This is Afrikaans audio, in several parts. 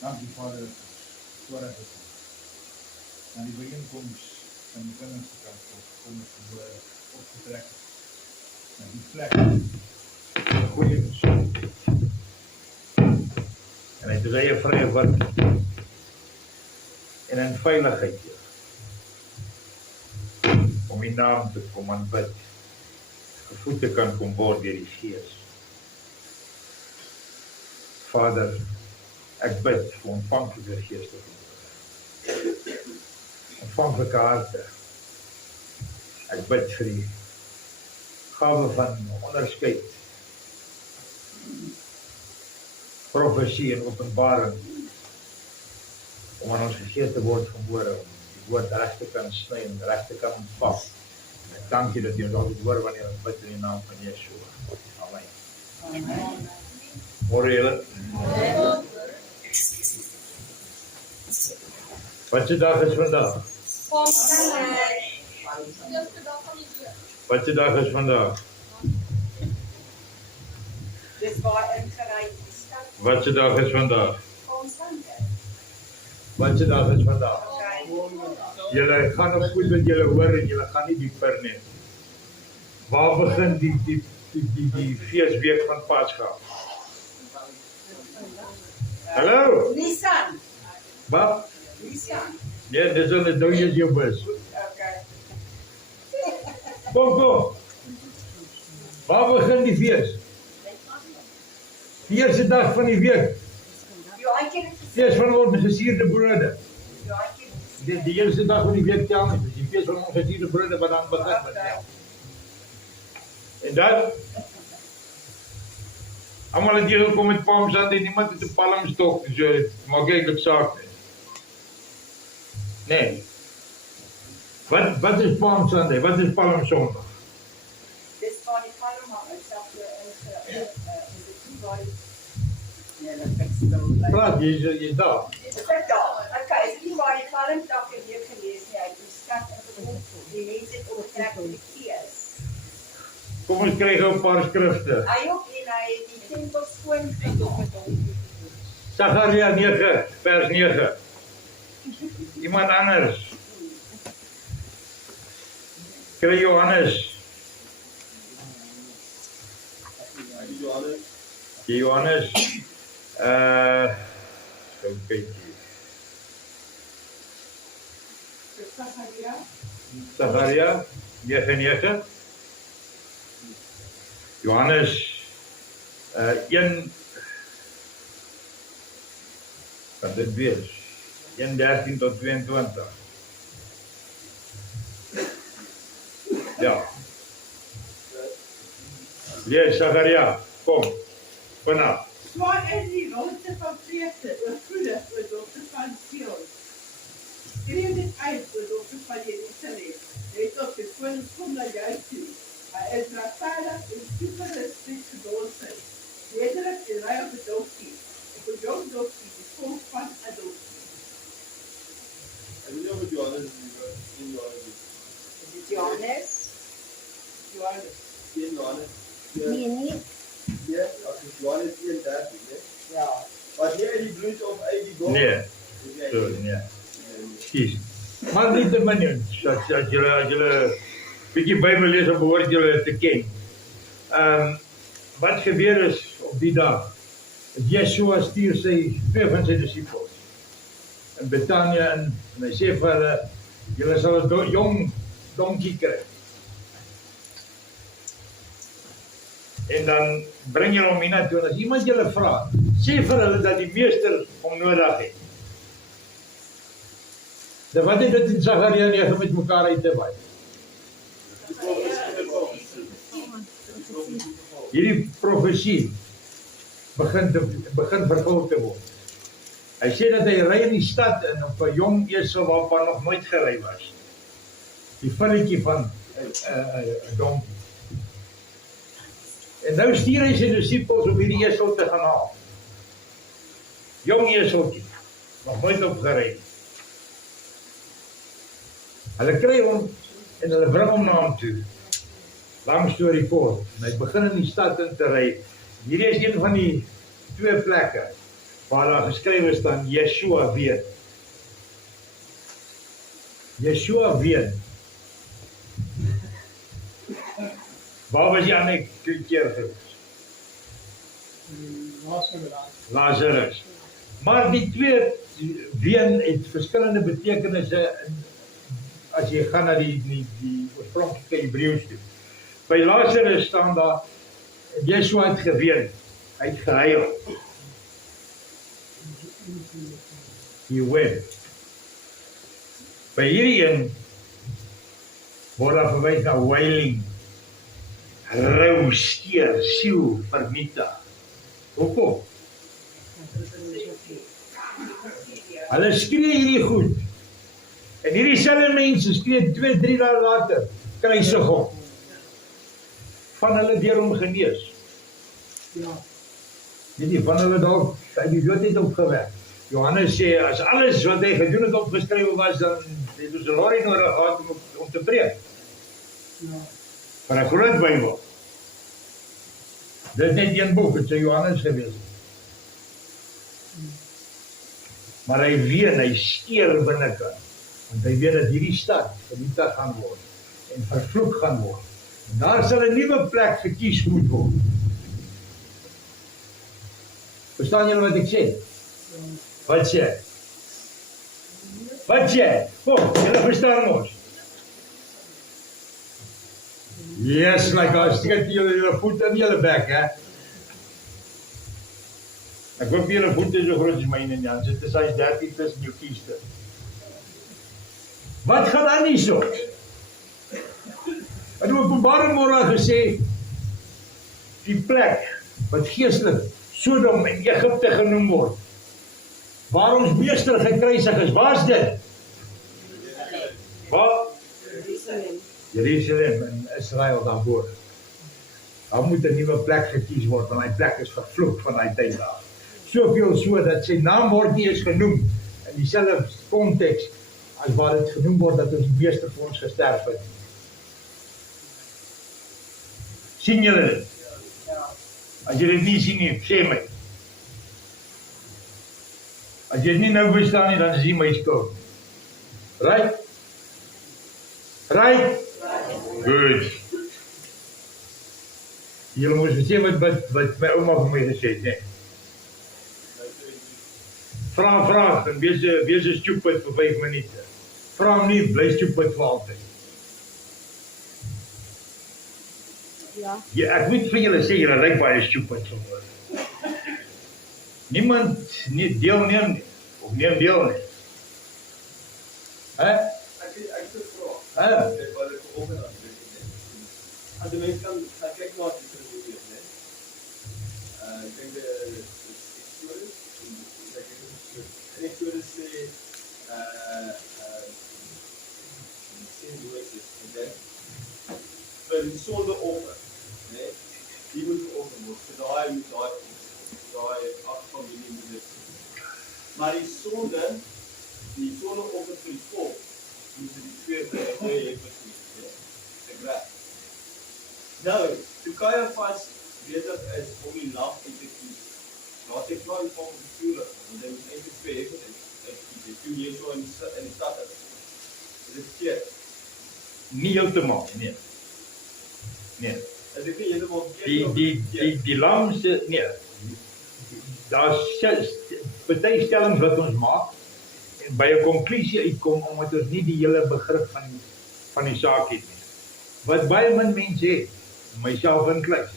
Dankie Vader, voordat het na die bijeenkomst van die kinders kom het gebeuren opgetrek naar die plek. Goeie persoon. En hy het een vrye wat en in veiligheid om die naam te kom aanbid, gevoed te kan kom word deur die Gees. Vader, ek bid vir ontvanklike geestelike, ontvanklike harte. Ek bid vir die gawe van onderskeid, profesie en openbaring, om aan ons gees te word gebore, om die woord reg te kan sny en reg te kan ontvang. En ek dank U dat U ons altyd hoor wanneer ons bid in die naam van Yeshua. Amen. Amen. Môre julle. Wat se dag is vandag? Wat se dag is vandag? Dis waar ingery is. Wat se dag is vandag? Wat se dag is vandag? Julle gaan op goed wat julle hoor en julle gaan nie dieper nie. Waar begin die feesweek van Pasga? Hallo? Nisan. Wat? Nisan. Nee, dis al nou is jou bus. Okay. Kom. Waar begin die fees? Die eerste dag van die week. Fees van ons gesierde brode. Die eerste dag van die week tel nie, die fees van ons gesierde brode wat dan begin met tel. En dan, allemaal het hier gekom met Palm Sunday, niemand het 'n palmstok, so maak eintlik saak nie. Nee. Wat is Palm Sunday? Wat is Palm Sondag? Dis waar die palmhaar Praat, jy is daar. Okay, is nie waar die palmtak en weer gelees nie, uit die stad en die mense het oortrek in die fees. Kom ons kry gou 'n paar skrifte. Hy ook en hy het die tempel skoon gedoen met hom. Sagaria 9, vers 9. Iemand anders. Kry Johannes. Johannes. Gou kyk hier. Sagaria 9:9. Johannes 1 kan dit wees 1:13 tot 22. Ja. Lees Sagaria, kom. Vanaf. Waar is die rondte van vreugde, oorvloedig, o dogter van Sion? Skreeu dit uit, o dogter van Jerusalem. Let op, die koning kom na jou toe. Hy is regverdig en super respek gedolven. Nederig en ry op 'n donkie. Op 'n jong donkie, die volk van 'n donkie. En wie nou met Johannes in Johannes? Is dit Johannes? Johannes. In Johannes? Nee. Ja, as het Johannes 1:13, hè? Ja. Was jy uit die bloed of uit die boom? Nee. So, nee. Kies. Maar niet te min, als jullie bietjie Bybel lees, dan behoort jullie te ken. Wat gebeur is op die dag? Yeshua stuur twee van sy disciples in Betania en hy sê vir hulle, julle sal 'n jong donkie kry. En dan bring julle hom hiernatoe en as iemand julle vra, sê vir hulle dat die meester hom nodig het. Dan wat het dit in Sagaria 9 met mekaar uit te waai? Hierdie profesie begin vervul te word. Hy sê dat hy ry in die stad en op 'n jong esel waarop nog nooit gery was. Die villetjie van 'n donkie. En nou stuur hy sy discipels om hierdie esel te gaan haal. Jong eseltjie, nog nooit op gery. Hulle kry hom en hulle bring hom na hom toe. Lang storie kort. En hy begin in die stad in te ry. Hierdie is een van die twee plekke waar daar geskrywe staan, Yeshua weet. Yeshua weet. Waar was jy aan die keer gewees? Lazarus. Maar die twee ween het verskillende betekenisse as jy gaan na die oorspronklike Hebreëus toe. By Lazarus staan daar, Yeshua het geween, hy het gehuil. He went. By hierdie een word daar verwys na wailing, rou, steur, siel, vernietig. Hoekom? Hulle skree hierdie goed. En hierdie selfde mense skree 2-3 dae later, kruisig hom. Van hulle deur hom genees. Weet jy, van hulle dalk, hy die dood het opgewek. Johannes sê, as alles wat hy gedoen het opgeskrywe was, dan het ons 'n lorry nodig gehad om te preek. Van 'n groot Bybel. Dit is net een boek, het sy Johannes gewees. Maar hy ween, hy steur binnekant. Want hy weet dat hierdie stad vernietig gaan word en vervloek gaan word. En daar sal 'n nuwe plek verkies moet word. Verstaan julle wat ek sê? Wat sê? Wat sê? Kom, julle verstaan ons. Yes, like as jy julle voet in julle bek, hè? Ek hoop julle voet is so groot as myne en Jan, dit is size 30 tussen jou kieste. Wat gaan aan hierso? En Openbaring môre gesê, die plek wat geestelik Sodom en Egipte genoem word, waar ons meester gekruisig is, waar is dit? Waar? Jerusalem en Israel daarvoor. Daar moet 'n nuwe plek gekies word, want die plek is vervloek van die tyd af. Soveel so dat sy naam word nie eens genoem in dieselfde konteks as waar dit genoem word dat ons meester vir ons gesterf het. Sien julle dit? As jy dit nie sien nie, sê my. As jy dit nie nou verstaan nie, dan is jy my skuld. Right? Right? Good. Julle moes sê wat my ouma vir my gesê het, nee. Vra, en wees 'n stupid vir 5 minute. Vra hom nie, bly stupid vir altyd. Ja, ek moet vir julle sê, julle lyk baie stupid vanmôre. Niemand nie deelneem nie, of neem deel nie. Hè? Ek het 'n vraag. Wat ek vanoggend aan doen het. As die mens kan kyk na die video, né? Ek dink die Exodus sê, sien hoe is dit, okay? Vir die sondeoffer, né? Die moet geoffer word, vir daai afkomeling moet dit. Maar die sondeoffer vir die volk, moet die twee hê presies, né? Ek reg. Nou, toe Caiaphas besig is om die lam te kies. Nou ek klaar die volk bestuur, want hy moet eintlik twee hê, toe jy so in die stad is. Dit is verkeerd. Nie heeltemal, nee. Nee. As ek nie heeltemal verkeerd die lam se, nee. Daar's baie stellings wat ons maak en by 'n konklusie uitkom omdat ons nie die hele begrip van die saak het nie. Wat baie min mense het, myself inkluis.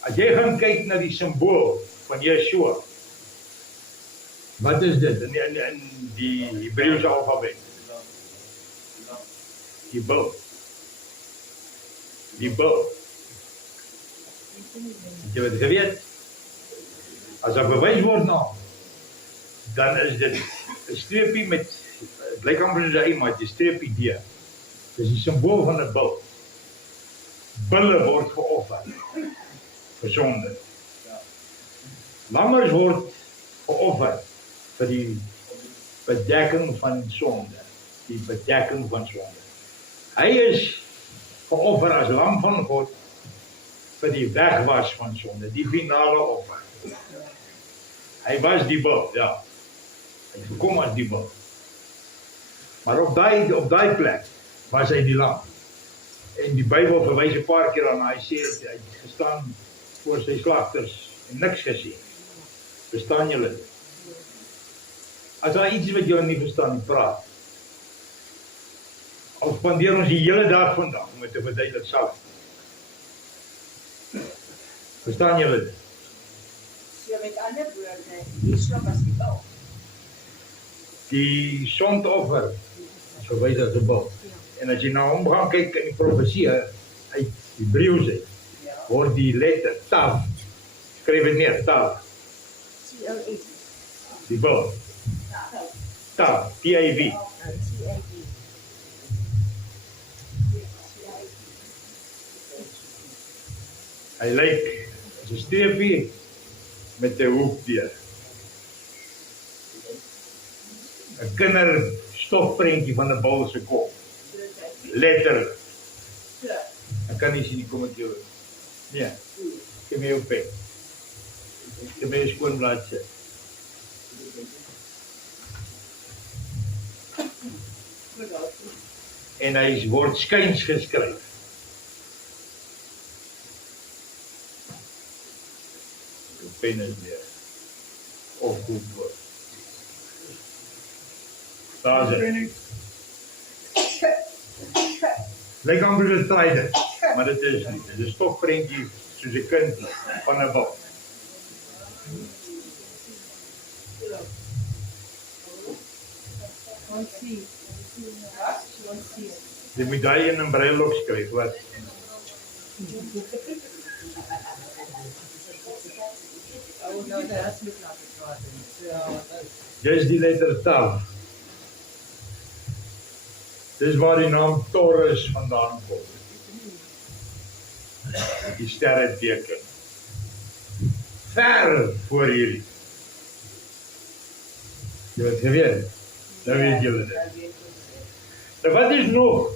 As jy gaan kyk na die simbool van Yeshua, wat is dit in die Hebreëse alfabet? Die bul. Die bul. Het jy wat geweet? As daar bewys word nou, dan is dit 'n streepie met, het lyk amper soos 'n Y, maar dit is streepie D. Dis die simbool van 'n bul. Bulle word geoffer vir sonde. Lammers word geoffer vir die bedekking van sonde. Die bedekking van sonde. Hy is geoffer as lam van God vir die wegwas van sonde, die finale offer. Hy was die bil, ja. Hy het gekom as die bil. Maar op daai plek was hy die lam. En die Bybel verwys 'n paar keer aan, hy sê hy het gestaan voor sy slagters en niks gesê. Verstaan julle dit? As daar iets is wat julle nie verstaan nie, praat. Al spandeer ons die hele dag vandag om dit te verduidelik sal. Verstaan julle dit? So met ander woorde, Yeshua was die bil. Die sondoffer is verwys as 'n bil. En as jy na hom gaan kyk in die profesie uit Hebreëus uit, word die letter Tav, skryf dit neer, Tav, C-O-S. die bil, Tav, T-A-V. Hy lyk as 'n streepie met 'n hoek deur. 'n Kinderstofprentjie van 'n bil se kop. Letterlik. Ek kan nie sien, kom ek jou. Nee. Geef my jou pen. Geef my 'n skoon bladsy. En hy word skuins geskryf. Jou pen is weer. Of goed word. Daar is dit. Lyk amper soos tydens, maar dit is nie. Dit is 'n stofprentjie soos 'n kind van 'n bil. Jy moet daai in 'n breilok skryf, wat? Dis die letter Tav. Dis waar die naam Taurus vandaan kom. Die sterreteken. Ver voor hierdie. Jy het geweet. Nou weet julle dit. Nou wat is nog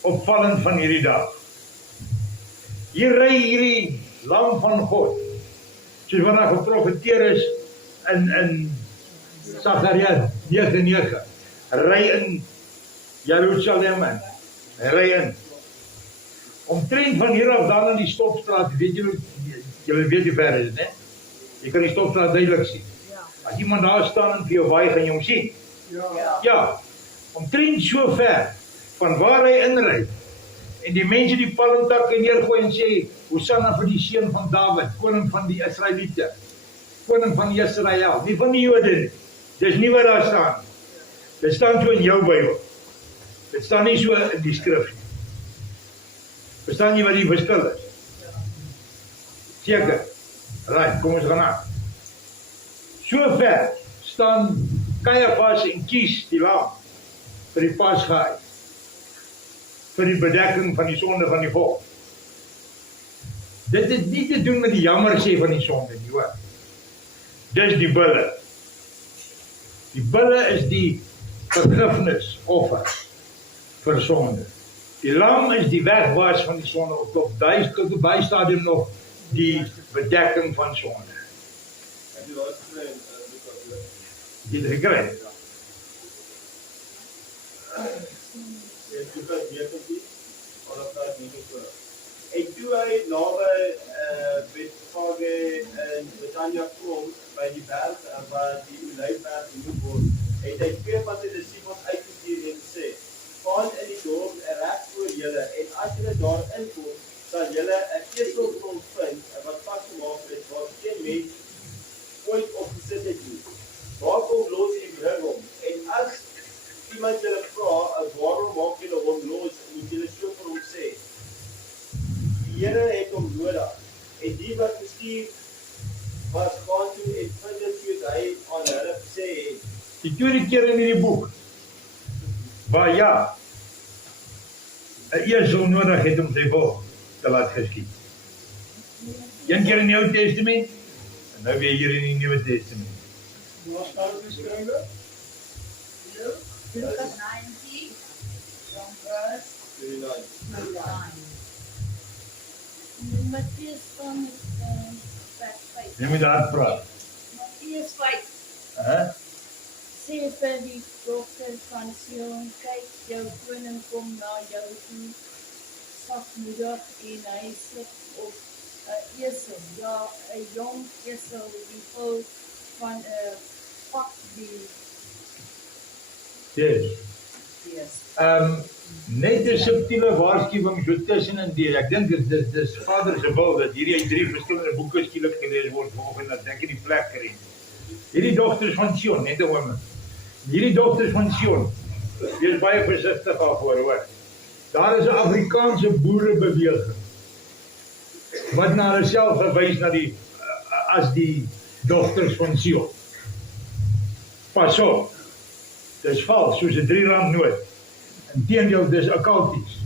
opvallend van hierdie dag? Hier ry hierdie lam van God. Soos wat daar geprofeteer is in Sagaria 9:9. Ry in Jerusalem in. Hy ry in. Omtrent van hier af dan in die stopstraat, weet julle weet hoe ver is dit, né? Jy kan die stopstraat duidelik sien. As iemand daar staan en vir jou waai, gaan jy hom sien. Ja. Omtrent so ver van waar hy inry. En die mense die palmtakke neergooi en sê, Hosanna vir die seun van Dawid, koning van die Israeliete, koning van Israel, nie van die Jode nie. Dis nie wat daar staan. Dit staan so in jou Bybel. Dit staan nie so in die skrif nie. Verstaan jy wat die verskil is? Seker. Right, kom ons gaan aan. So ver staan Caiaphas en kies die lam vir die Pasga uit. Vir die bedekking van die sonde van die volk. Dit het nie te doen met die jammer sê van die sonde nie, hoor. Dis die bulle. Die bulle is die vergifnis offer vir sonde. Die lam is die wegwas van die sonde op daai stadium nog die bedekking van sonde. Heb je dat gekry? Lucas? Jy het gekry. Lucas 19, vanaf daar 19. En toe hy naby Bethfage in Betania kom, by die berg waar die Olyfberg genoem word, het hy 2 van sy disippels uitgestuur en gesê, gaan in die dorp reg voor julle, en as julle daar inkom, sal julle 'n eselgrond vind wat vasgemaak is, waar geen mens ooit op gesit het nie. Waar kom los en bring hom? En as iemand julle vra, waarom maak julle hom los, moet julle so vir hom sê, die Here het hom nodig, en die wat gestuur was, gaan toe en vind dit soos hy aan hulle gesê het. Die tweede keer in hierdie boek, waar ja, 'n esel nodig het om sy wil te laat geskied. Een keer in die Ou Testament, en nou weer hier in die Nuwe Testament. Waar staan dit geskrywe? Lucas 19, from verse 9. Mattheus van vers 5. Jy moet hard praat. Matteus 5. Sê vir die dogter van Sion, kyk, jou koning kom na jou toe, sagmoedig en hy sit op 'n esel, ja, 'n jong esel, die vol van 'n vakdier. Yes. Net 'n subtiele waarskuwing so tussenin deel. Ek dink dis Vader se wil dat hierdie uit 3 verskillende boeke skielik gelees word vanoggend dat ek nie plek kry nie. Hierdie dogters van Sion, net 'n oomblik. Hierdie dogters van Sion, wees baie versigtig daarvoor, hoor. Daar is 'n Afrikaanse boerebeweging wat na hulself verwys na die as die dogters van Sion. Pas op. Dis vals, soos 'n R3 noot. Inteendeel, dis okkulties.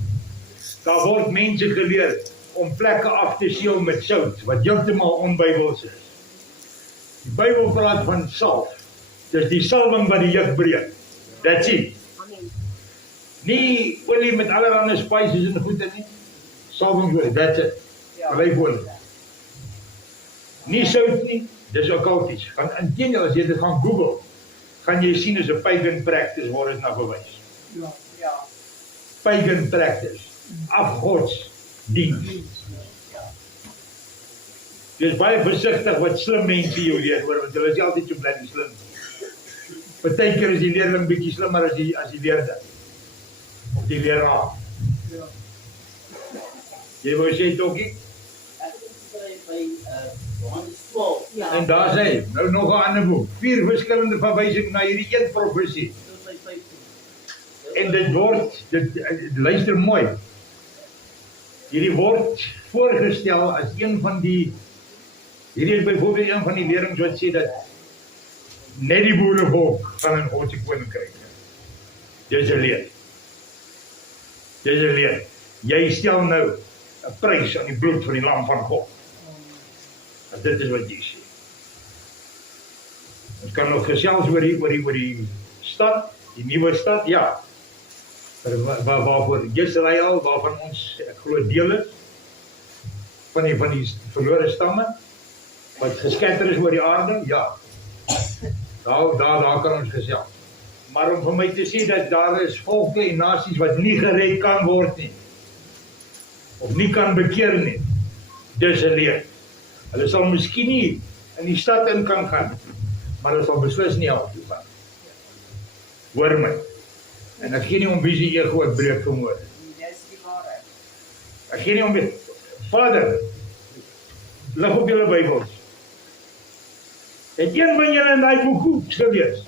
Daar word mense geleer om plekke af te seël met sout, wat heeltemal onbybels is. Die Bybel praat van salf. Dis die salwing wat die juk breek. That's it. Nie olie met allerlei spices en goede nie. Salwing, that's it. Olyfolie. Nie sout nie, dis okkulties. Inteendeel, as jy dit gaan Google, gaan jy sien as 'n pagan practice word dit na bewys. Ja. Pagan practice, afgodsdiens. Jy is baie versigtig wat slim mense jou leer, hoor, want hulle is nie altyd so bly en slim. Partykeer is die leerling bietjie slimmer as die leerder. Of die leraar. Jy wou sê, Tokkie? En daar sê, nou nog 'n ander boek. 4 verskillende verwysings na hierdie een profesie. En dit word, luister mooi. Hierdie word voorgestel as een van die, hierdie is byvoorbeeld een van die lerings wat sê dat net die boerevolk gaan in God se koninkryk. Dis 'n leer. Dis 'n leer. Jy stel nou 'n prys aan die bloed van die lam van God. En dit is wat jy sê. Ons kan nog gesels oor die stad, die nuwe stad, ja. Waarvoor Israel, waarvan ons, ek glo, deel is, van die verlore stamme, wat geskatter is oor die aarde, ja. Daar kan ons gesels. Maar om vir my te sê dat daar is volke en nasies wat nie gered kan word nie, of nie kan bekeer nie, dis 'n leer. Hulle sal miskien nie in die stad in kan gaan, maar hulle sal beslis nie help toe gaan. Hoor my. En ek gee nie om wie se ego ek breek vermoed. Dis die waarheid. Ek gee nie om wie. Vader, lig op julle Bybels. Het een van julle in daai boek gelees?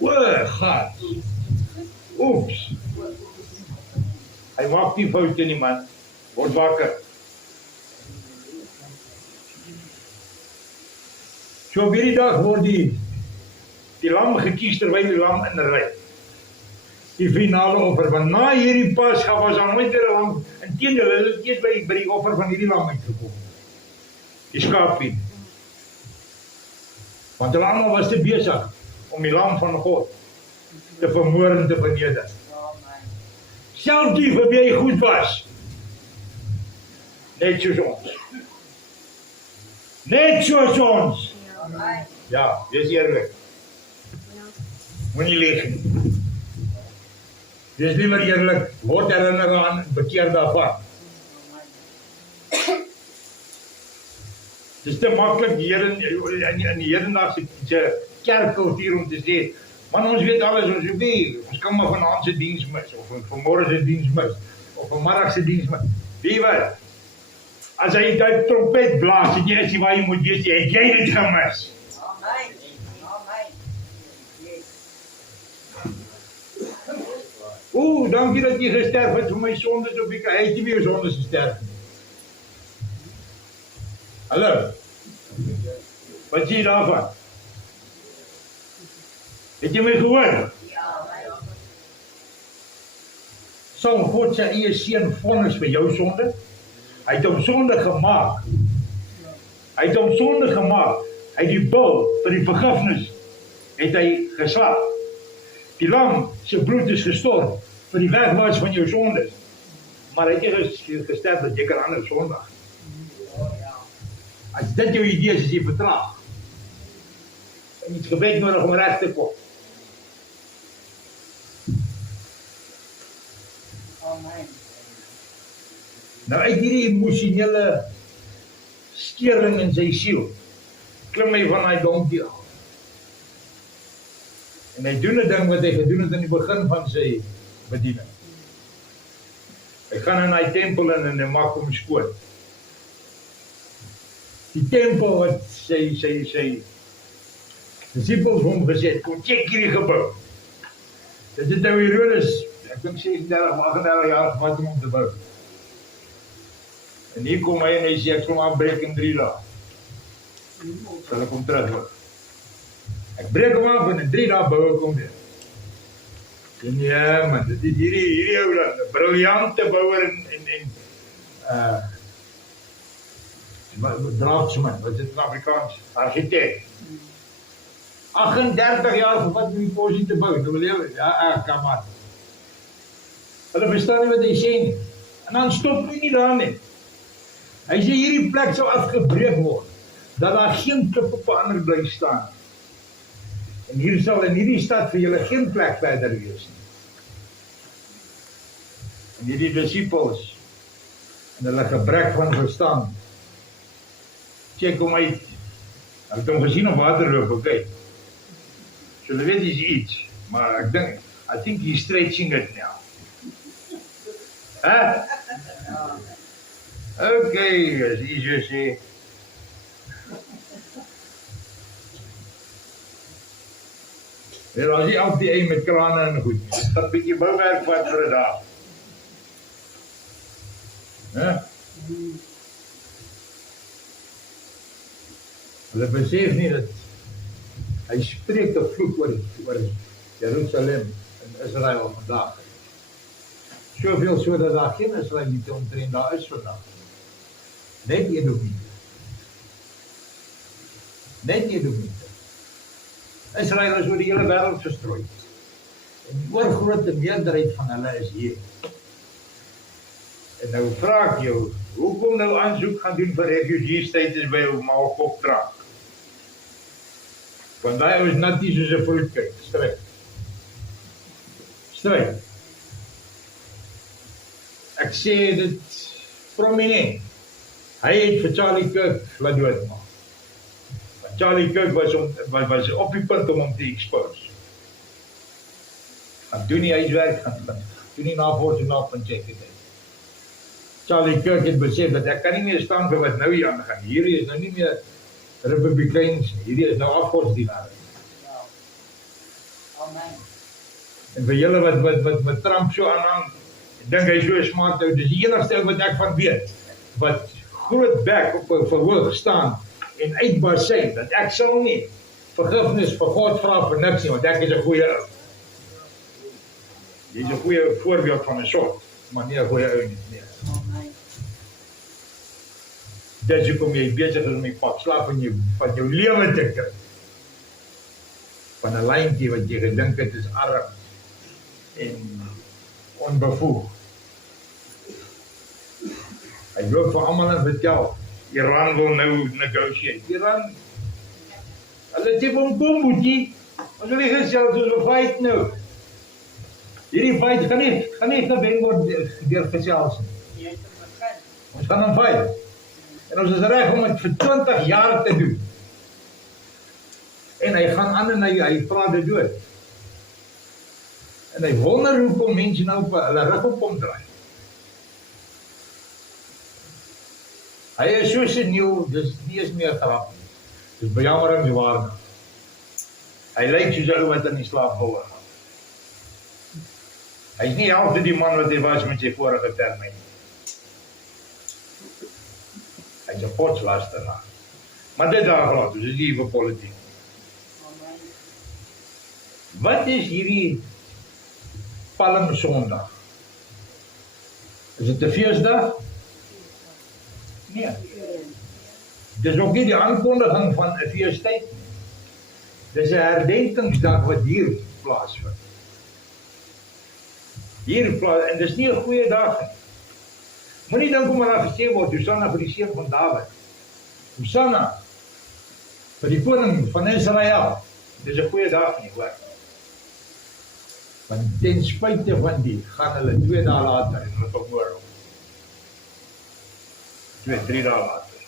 O, God. Oeps. Hy maak nie foute nie, man. Word wakker. So op hierdie dag word die lam gekies terwyl die lam in ry. Die finale offer, want na hierdie Pasga was daar nooit weer 'n lam, inteendeel, hulle het eers by die offer van hierdie lam uitgekom. Die skaapie. Want hulle almal was te besig om die lam van God te vermoor en te verneder. Self die vir wie hy goed was. Net soos ons. Net soos ons. Ja, wees eerlik. Moenie lieg nie. Wees liever eerlik, word herinner aan, bekeer daarvan. Het is te makkelijk in die hedendaagse kerkkultuur om te sê, man, ons weet alles, ons kan maar vanaand se diens mis, of vanmorgen se diens mis, of vanmiddag se diens mis. Weet wat? As hy die trompet blaas en jy is nie waar jy moet wees, het jy dit gemis. Amen. Amen. Oeh, dankie dat jy gesterf het vir my sondes op die kruis. Hy het nie weer sondes gesterf nie. Hallo? Wat sê jy daarvan? Het jy my gehoor? Sal God sy eie seun vonnis vir jou sonde? Hy het hom sonde gemaak. Hy het hom sonde gemaak. Hy het die bul vir die vergifnis het hy geslag. Die lam se bloed is gestort vir die wegwas van jou sondes. Maar hy het nie gesterf dat jy kan ander sondig. As dit jou idee is, is jy vertraag. En iets gebed nodig om reg te kom. Nou uit hierdie emosionele skeuring in sy siel, klim hy van daai donkie af. En hy doen 'n ding wat hy gedoen het in die begin van sy bediening. Hy gaan in daai tempel in en hy maak hom skoon. Die tempel wat sy disciples hom gesê het, kom check hierdie gebou. Dit het nou Herodes, ek dink 37, 38 jaar gevat om hom te bou. En hier kom hy en hy sê, ek sal hom afbreek in 3 dae. Sal ek hom terug. Ek breek hom af en in 3 dae bou ek hom weer. En ja man, dit is hierdie ou dan, 'n briljante bouer en draftsman, wat is dit in Afrikaans? Argitek. 38 jaar gevat om die posie te bou. Nou wil jy, ja, kom aan. Hulle verstaan nie wat hy sê nie. En dan stop hy nie daar nie. Hy sê hierdie plek sal afgebreek word, dat daar geen klip op 'n ander bly staan. En hier sal in hierdie stad vir julle geen plek verder wees nie. En hierdie disciples, en hulle gebrek van verstand, check hom uit. Hulle het hom gesien op waterloop, oké. So hulle weet is iets, maar ek dink, I think he's stretching it now. Hè? Okay, as jy so sê. Ja, as jy af die ei met krane en goed, dit gaan 'n bietjie bouwerk vat vir 'n dag. Hè? Hulle besef nie dat hy spreek 'n vloek oor Jerusalem en Israel vandag. Soveel so dat daar geen Israeliete omtrent daar is vandag. Net Edomiete. Net Edomiete. Israel is oor die hele wêreld verstrooi. En die oorgrootste meerderheid van hulle is hier. En nou vra ek jou, hoekom nou aansoek gaan doen vir refugee status by jou Maalkop Drank? Want daai ou is natty soos 'n fruitkyk, stryd. Ek sê dit prominent. Hy het vir Charlie Kirk laat doodmaak. Want Charlie Kirk was op die punt om hom te expose. Gaan doen die huiswerk, gaan doen die navorsing van check het. Charlie Kirk het besef dat ek kan nie meer staan vir wat nou hier aangaan. Hierdie is nou nie meer Republikeins, hierdie is nou afgodsdienare. En vir julle wat Trump so aanhang, ek dink hy so smart ou, dis die enigste wat ek van weet, wat groot bek op 'n verhoog staan en uitbasy, dat ek sal nie vergifnis vir God vra vir niks nie, want ek is 'n goeie ou. Jy is 'n goeie voorbeeld van 'n sort, maar nie 'n goeie ou nie. Dis hoekom jy besig is om die pad slaap van jou lewe te kry. Van 'n lyntjie wat jy gedink het is arm en onbevoeg. Hy loop vir almal en vertel, Iran wil nou negotiate. Iran, hulle sê van kom boetie, ons wil nie gesels oor 'n fight nou. Hierdie fight gaan nie gewen word deur gesels nie. Ons gaan hom fight. En ons is reg om dit vir 20 jaar te doen. En hy gaan aan en hy praat dit dood. En hy wonder hoekom mense nou op hulle rug op hom draai. Hy is so seniel, dis nie eens meer grap nie. Dis bejammeringswaardig. Hy lyk soos 'n ou wat in die slaap val. Hy is nie half die man wat hy was met sy vorige termyn. Hy is 'n potslasteraar. Maar dit daar gelaat, dus is nie vir politiek. Wat is hierdie Palm Sondag? Is dit 'n feesdag? Nee. Dis ook nie die aankondiging van 'n feestyd nie. Dis 'n herdenkingsdag wat hier plaasvind. En dis nie 'n goeie dag nie. Moenie dink om maar gesê word, Hosanna vir die seun van Dawid. Hosanna, vir die koning van Israel. Dis 'n goeie dag nie, hoor. Want ten spyte van dit, gaan hulle 2 dae later en hulle vermoor hom. 2, 3 dae later.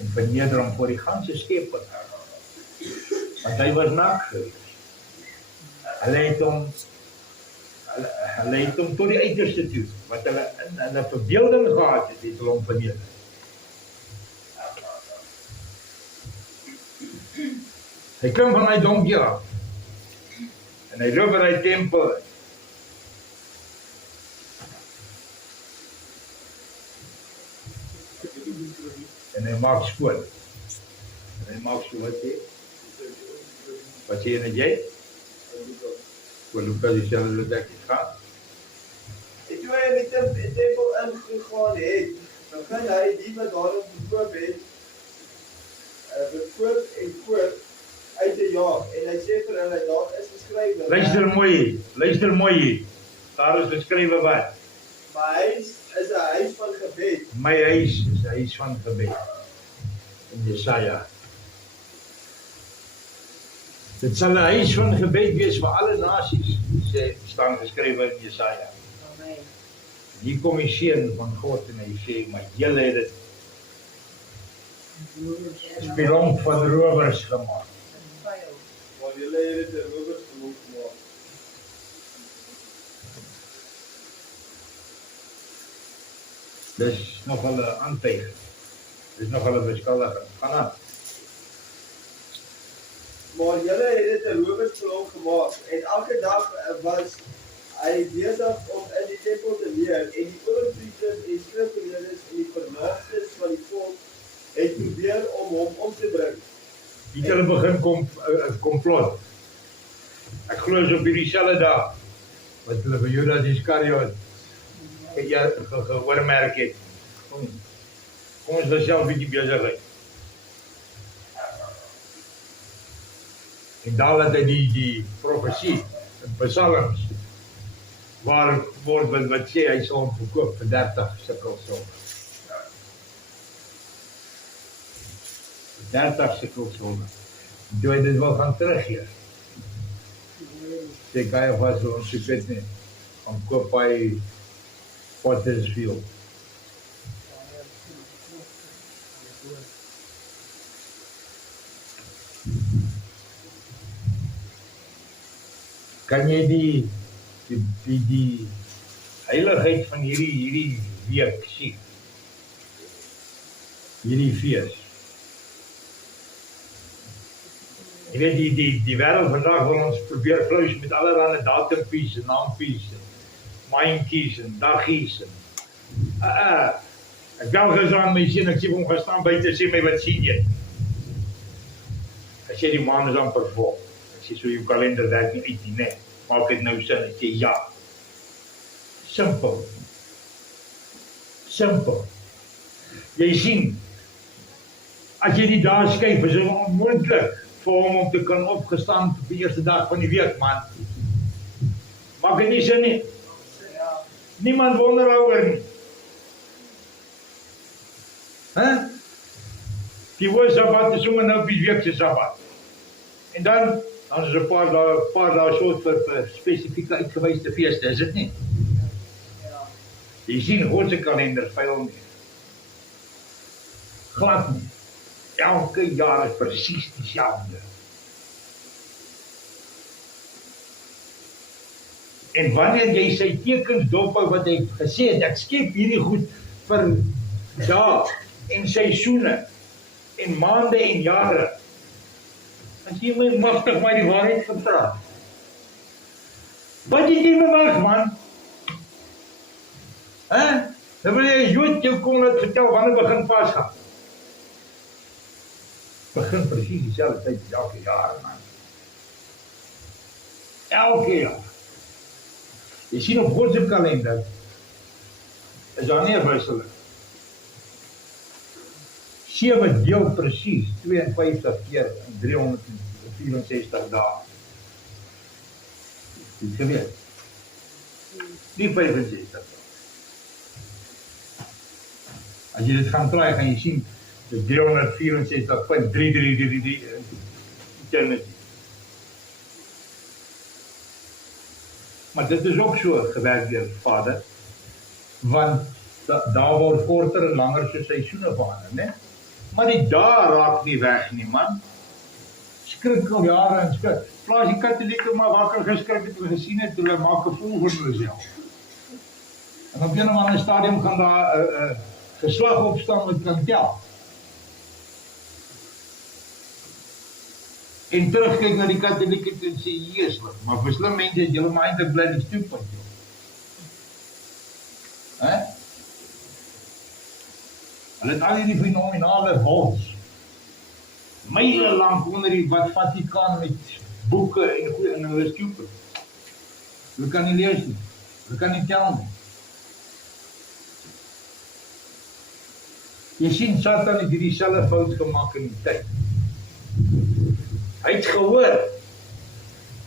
En verneder hom voor die ganse skepping. Want hy was naak geweest. Hulle het hom tot die uiterste toe, wat hulle in 'n verbeelding gehad het hulle hom verneder. Hy kom van hy donkie af. En hy loop by die tempel. En hy maak skoon. En hy maak so wat sê? Wat sê jy? Voor Lucas dieselfde wat ek het gaan. En toe hy in die tempel ingegaan het, dan kan hy die wat daarop gekoop het, verkoop en koop uit te jaag. En hy sê vir hulle, daar is geskrywe. Luister mooi. Daar is geskrywe wat? My huis is 'n huis van gebed. My huis is 'n huis van gebed. In Jesaja. Dit sal 'n huis van gebed wees vir alle nasies, staan geskrywe in Jesaja. Amen. Hier kom die seun van God en hy sê, maar julle het dit spelonk van rowers gemaak. Want julle het dit 'n rowersgeloof gemaak. Dis nog hulle aantuiging. Dis nog hulle beskuldiging. Gaan aan. Maar julle het dit 'n rowersgeloof gemaak en elke dag was hy besig om in die tempel te leer en die owerpriesters en skrifgeleerdes en die vermaagstes van die volk het probeer om hom om te bring. Die hulle begin komplot. Ek glo is op hierdie selfde dag wat hulle vir Judas Iskariot geoormerk het. Kom ons laat self 'n bietjie besigheid. En daar wat hy die profesie in Psalms waar word wat sê hy sal hom verkoop vir 30 sikkel silwer. 30 sikkel silwer. Toe hy dit wil gaan teruggee. Sê Caiaphas vir ons weet nie, gaan koop hy Pottersfield. Kan jy die heiligheid van hierdie week sien? Hierdie fees. Jy weet die wêreld vandag wil ons probeer kluis met allerlei datumpies en naampies en maandjies en daggies en ek bel gister my seun, ek sê hom gaan staan buite sê my wat sien jy? Hy sê die maan is amper vol. Ek sê so jou kalender werk nie uit nie, nee. Maak dit nou sin, ek sê ja. Simpel. Jy sien, as jy die dae kyk, is dit onmoontlik vir hom om te kan opgestaan op die eerste dag van die week, man. Maak dit nie sin nie. Niemand wonder daaroor nie. Die woord Sabbat is sommer nou op die week se Sabbat. En dan is 'n paar dae soort vir spesifieke uitgewyse feeste, is dit nie? Jy sien, God se kalender fyl nie. Glad nie. Elke jaar is presies dieselfde. En wanneer jy sy tekens dophou wat hy gesê het, ek skep hierdie goed vir dae en seisoene en maande en jare. As jy my magtig my die waarheid vertel. Wat het jy bemerk, man? Dan wil jy Jood jou kom laat vertel wanneer begin Pasga. Begin presies dieselfde tyd elke jaar, man. Elke jaar. Jy sien op God se kalender is daar nie 'n wisseling. 7 deel presies 52 keer in 364 dae. Dit gebeur. Nie 65 dae. As jy dit gaan try, gaan jy sien, dis 364.3333 eternity. Maar dit is ook so gewerk deur Vader, want daar word korter en langer so seisoene verander, né? Maar die dae raak nie weg nie, man. Skrikkel jare en skrik. Plaas die katholieke maar wakker geskrik het en gesien het, hulle maak 'n voel van hulle self. En op een of ander stadium gaan daar 'n geslag opstaan wat kan tel. En terugkyk na die katholieke en sê, "Jesus, maar vir slim mense het julle maar eintlik bly die stoep uit jou." Hulle het al hierdie fenominale wolks, myle lank onder die wat Vatikaan met boeke en goeie in hulle stoep. Hulle kan nie lees nie, hulle kan nie tel nie. Jy sien, Satan het hierdie selfe fout gemaak in die tyd. Hy het gehoor,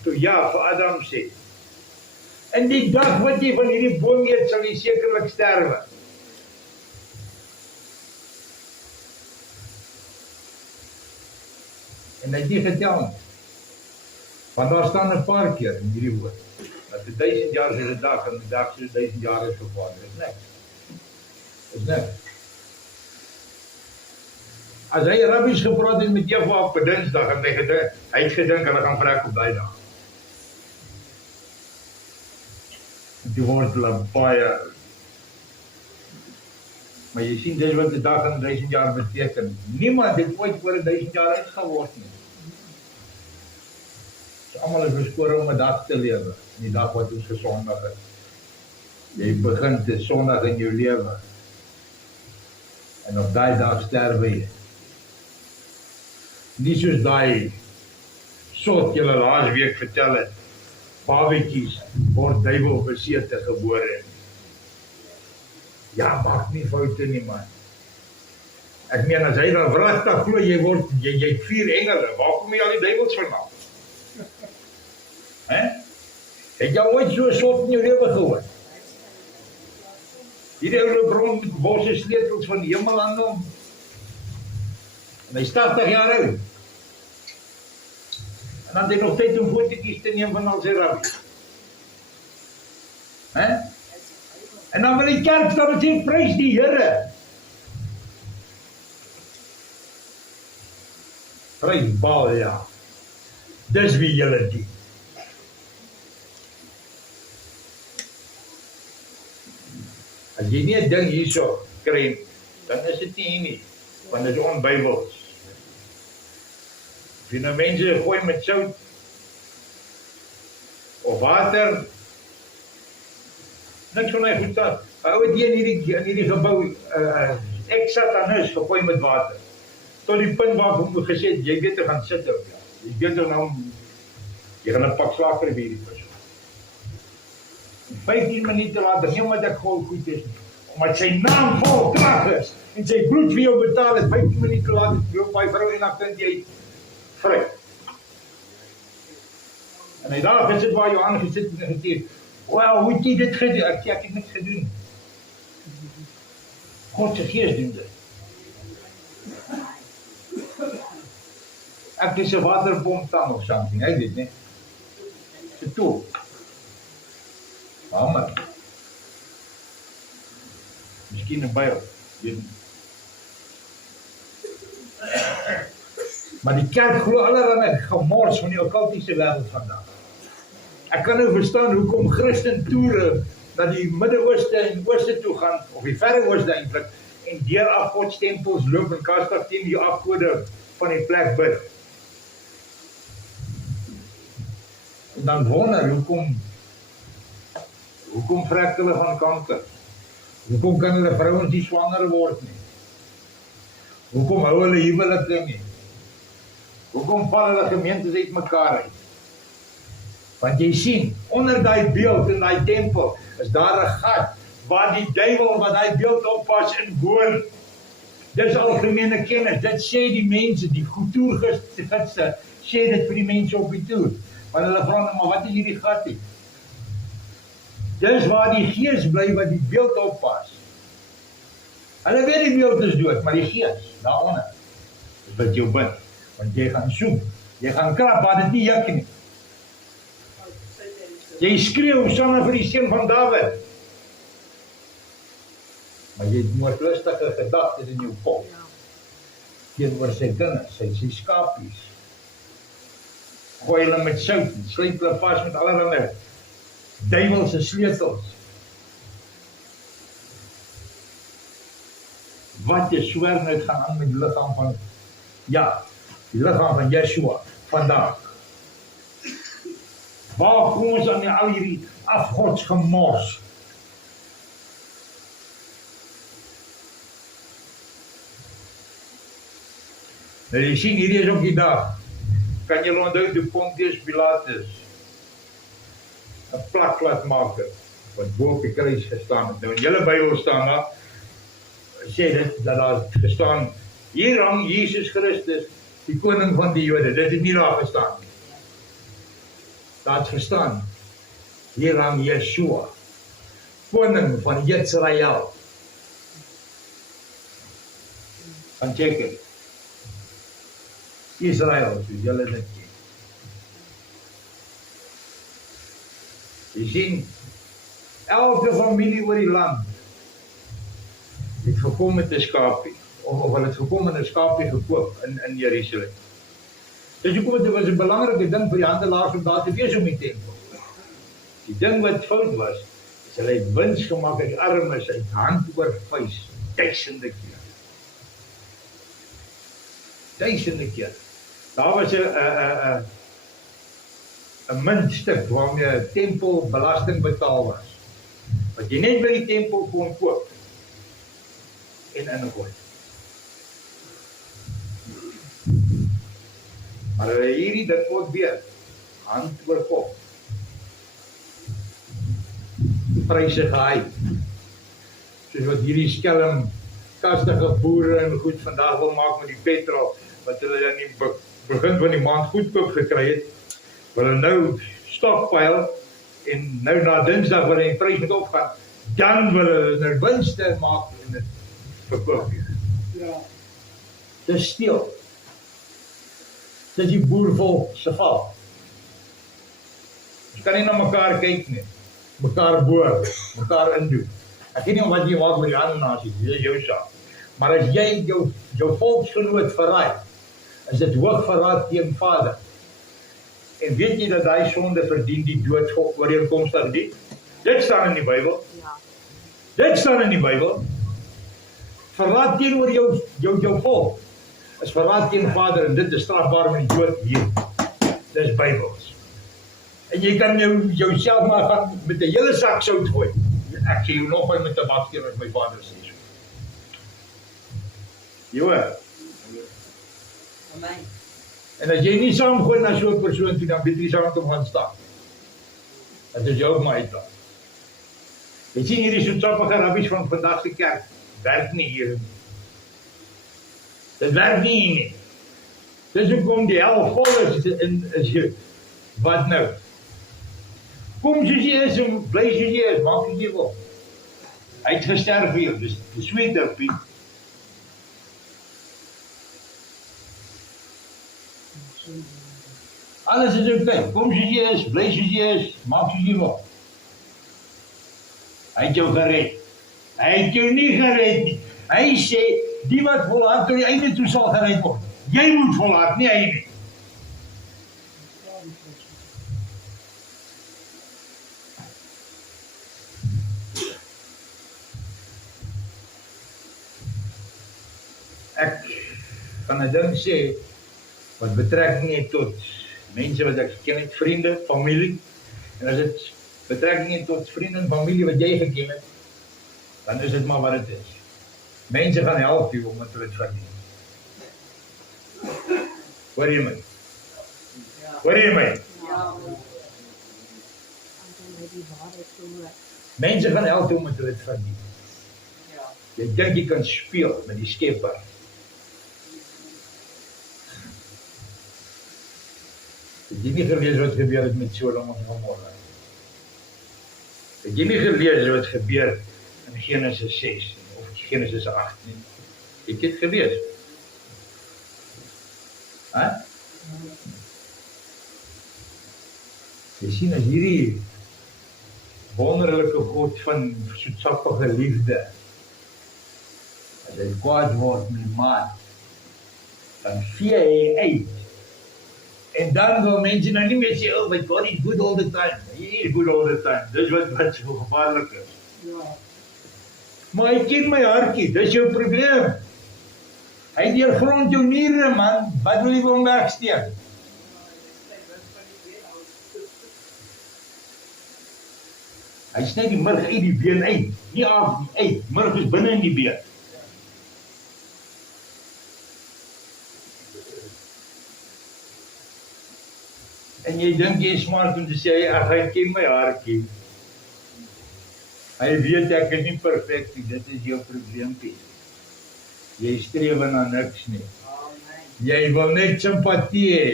toe ja vir Adam sê, in die dag wat jy van hierdie boom eet, sal jy sekerlik sterwe. En hy het nie getel nie. Want daar staan 'n paar keer in hierdie woord, dat 1000 jaar is 'n dag, en die dag soos 1000 jaar is vir Vader. Dis niks. Dis niks. As hy rabbies gepraat het met Eva op 'n Dinsdag, en hy het gedink hulle gaan vrek op daai dag. Die word hulle baie. Maar jy sien, dis wat die dag en 1000 jaar beteken. Niemand het ooit oor 1000 jaar uitgeword nie. So almal is beskore om 'n dag te lewe, die dag wat ons gesondig het. Jy begin te sondig in jou lewe. En op daai dag sterwe jy. Nie soos daai sot julle laas week vertel het, babetjies word duiwel besete gebore. Ja, maak nie foute nie, man. Ek meen, as hy dan wragtig glo, jy het 4 engele, waar kom jy al die duiwels vandaan? Het jy ooit so 'n sot in jou lewe gehoor? Hierdie oude bron met bosse sleutels van die hemel aan hom. En hy is 80 jaar oud. En dan het hy nog tyd om fotootjies te neem van al sy rabbies. En dan wil die kerk staan en sê, prys die Here. Prys Baal, ja. Dis wie julle dien. As jy nie 'n ding hierso kry, dan is dit nie hier nie, want dit is onbybels. As jy nou mense gooi met sout of water, niks van my goed staan. Ou het jy in hierdie gebou, ek sat aan huis gegooi met water. Tot die punt waar ek hom gesê het, jy weet te gaan sit op, ja. Jy weet nou, jy gaan 'n pak slaag kry by hierdie persoon. 15 minute later, nie omdat ek goed is nie, omdat sy naam vol krag is, en sy bloed vir jou betaal het, 15 minute later, loop my vrou en dan vind jy vry. En hy daar gesit waar jy aangesit en gesê, "Wel, hoe het jy dit gedoen?" Ek sê, "Ek het niks gedoen." God se Gees doen dit. Ek is 'n waterpomp dan of something, hy weet nie. Dis 'n tool. Maar miskien 'n byl. Maar die kerk glo allerlei gemors van die okkultiese wêreld vandag. Ek kan nou verstaan hoekom Christen toere na die Midde-Ooste en Ooste toe gaan, of die Verre Ooste eintlik, en deur afgodstempels loop en kastig teen die afgode van die plek bid. En dan wonder hoekom vrek hulle van kanker? Hoekom kan hulle vrouens nie swanger word nie? Hoekom hou hulle huwelike nie? Hoekom val hulle gemeentes uit mekaar uit? Want jy sien, onder daai beeld in daai tempel is daar 'n gat waar die duiwel wat daai beeld oppas in woon. Dis algemene kennis. Dit sê die mense, die kultuurgidse sê dit vir die mense op die toer. Want hulle vra nou, maar wat is hierdie gat hier? Dis waar die Gees bly wat die beeld oppas. Hulle weet nie wie ons is dood, maar die gees, daaronder, is wat jou bind. Want jy gaan soek, jy gaan krap, waar dit nie juk nie. Jy skreeu saam vir die seun van Dawid. Maar jy het moordlustige gedagtes in jou kop. Teenoor sy kinders, sy skapies. Gooi hulle met sout, sluit hulle vas met allerlei duiwelse sleutels. Wat jy swer nou gaan aan met die liggaam van, ja, die liggaam van Yeshua, vandag. Waar kom ons aan al hierdie afgodsgemors? Nou jy sien, hierdie is ook die dag. Kan jy onthou toe Pontius Pilatus 'n plak laat maak wat bo op die kruis gestaan het. Nou in julle Bybel staan daar, sê dit dat daar gestaan, hier hang Jesus Christus, die koning van die Jode. Dit het nie daar gestaan nie. Daar het gestaan, hier hang Yeshua, koning van Israel. Gaan check het. Israel, soos julle dit ken. Jy sien, elke familie oor die land het gekom met 'n skapie, of hulle het gekom en 'n skapie gekoop in Jerusalem. Dus hoekom dit was 'n belangrike ding vir die handelaars om daar te wees om die tempel. Die ding wat fout was, is hulle het wins gemaak uit die armes, uit hand oor vuis, duisende keer. Duisende keer. Daar was 'n muntstuk waarmee 'n tempel belasting betaal was. Wat jy net by die tempel kon koop en ingooi. Maar hierdie ding word weer hand oor kop. Pryse gehyp. Soos wat hierdie skelm kastige boere en goed vandag wil maak met die petrol, wat hulle dan in die begin van die maand goedkoop gekry het, wil hulle nou stockpile en nou na Dinsdag wanneer die prys moet opgaan, dan wil hulle nou winste maak en dit verkoop weer. Ja. Dis steel. Dis die boervolk se val. Ons kan nie na mekaar kyk nie. Mekaar boer, mekaar indoen. Ek weet nie wat jy maak met die ander nasies, dit is jou saak. Maar as jy jou volksgenoot verraai, is dit hoogverraad teen Vader. En weet jy dat hy sonde verdien die dood ooreenkomstig die? Dit staan in die Bybel. Dit staan in die Bybel. Verraad teenoor jou volk is verraad teen Vader en dit is strafbaar met die dood hier. Dis Bybels. En jy kan jouself maar gaan met 'n hele sak sout gooi. Ek sê jou nog ooit met 'n baksteen wat my vader sê. Jy hoor? Amen. En as jy nie saamgooi na so 'n persoon toe, dan weet jy saam met hom gaan staan. Dat is jou ook maar uitlaat. Jy sien hierdie soetsappige rabbies van vandag se kerk, werk nie hier. Dit werk nie hier nie. Dis hoekom die hel vol is hier. Wat nou? Kom soos jy is en bly soos jy is, maak soos jy wil. Hy het gesterf vir jou, dis sweeter, Piet. Alles is oké, kom soos jy is, bly soos jy is, maak soos jy wil. Hy het jou gered. Hy het jou nie gered nie. Hy sê, die wat volhard tot die einde toe sal gered word. Jy moet volhard, nie hy nie. Ek kan 'n ding sê, wat betrekking het tot mense wat ek geken het, vriende, familie, en as dit betrekking het tot vriende en familie wat jy geken het, dan is dit maar wat het is. Mense gaan help jou omdat hulle dit verdien. Hoor jy my? Hoor jy my? Mense gaan help jou omdat hulle dit verdien. Jy dink jy kan speel met die Skepper. Het jy nie gelees wat gebeur het met Sodom en Gomorra? Het jy nie gelees wat gebeur in Genesis 6 of Genesis 8 nie. Het jy dit gelees? Hè? Jy sien as hierdie wonderlike God van soetsappige liefde, as hy kwaad word met die man, dan vee hy uit. En dan wil mense nou nie meer sê, oh my God, he's good all the time. He is good all the time. Dis wat so gevaarlik is. Ja. Maar hy ken my hartjie, dis jou probleem. Hy deurgrond jou niere, man. Wat wil jy vir hom wegsteek? Hy sny die murg uit die been uit. Nie af, nie uit. Murg is binne in die been. En jy dink jy is smart om te sê, ag, hy ken my hartjie. Hy weet ek is nie perfek nie, dit is jou probleempie. Jy streef na niks nie. Jy wil net simpatie hê.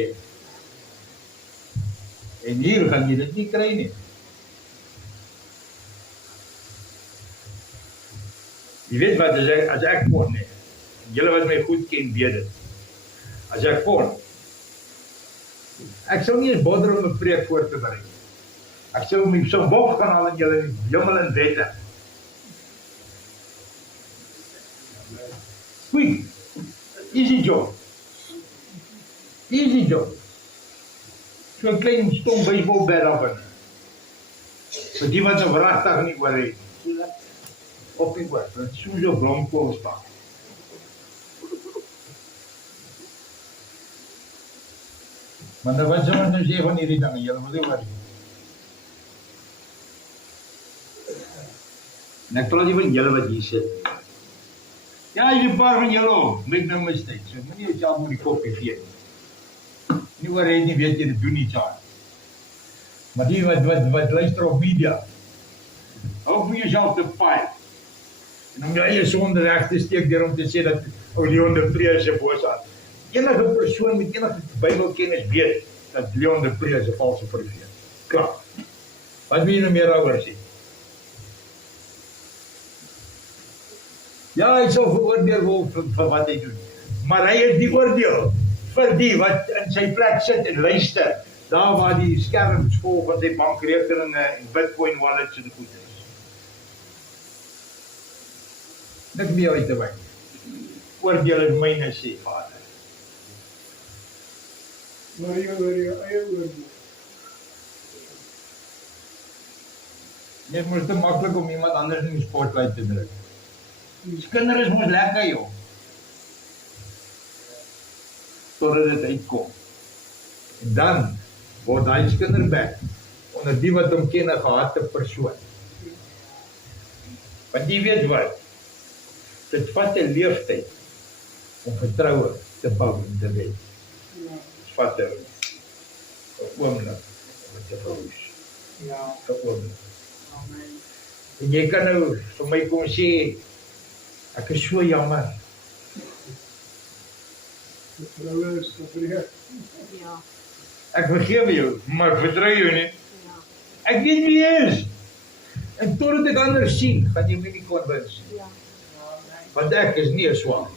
En hier gaan jy dit nie kry nie. Jy weet wat, as ek kon nie, julle wat my goed ken weet dit. As ek kon, ek sou nie eens bother om 'n preek voor te berei. Ek sou my so bof gaan haal en julle in die hemel in wette. Quick, easy job. Easy job. So 'n klein stom baseballbat op en. Vir die wat nou wragtig nie oor het. Op die woord, want so jou blomkool staan. Maar nou wat sou ons nou sê van hierdie dinge, julle moet nie worry. En ek praat nie van julle wat hier sit. Ja, jy 'n paar van julle ook, make no mistake. So moenie jouself met die kop gee nie. Nie worry nie, weet jy, dit doen iets aan. Maar die wat luister op media, hou vir jouself te fight. En om jou eie sonde reg te steek deur om te sê dat Leon de Pre is 'n boosheid. Enige persoon met enige Bybelkennis weet dat Leon de Pre is 'n valse profeet. Klaar. Wat wil jy nou meer daaroor sê? Ja, hy sal veroordeel word vir wat hy doen. Maar hy is die oordeel vir die wat in sy plek sit en luister. Daar waar die skerms vol van sy bankrekeninge en Bitcoin wallets en goed is. Niks meer uit te wy. Oordeel is myne, sê Vader. Maar jy oor jou eie oordeel. Dit is te maklik om iemand anders in die spotlight te druk. Die kinders moet lekker, joh. Totdat dit uitkom. En dan word hy kinderbek onder die wat hom ken 'n gehate persoon. Want jy weet wat, dit vat 'n leeftyd om vertroue te bou en te wen. Dit vat 'n oomblik om dit te verwoes. Ja. 'n oomblik. En jy kan nou vir my kom sê, ek is so jammer. Die vroue is gebreek. Ja, Ek vergewe jou, maar ek vertrou jou nie. ja, Ek weet wie jy is. En totdat ek anders sien, gaan jy my nie konwins nie. ja. Want ek is nie 'n swak.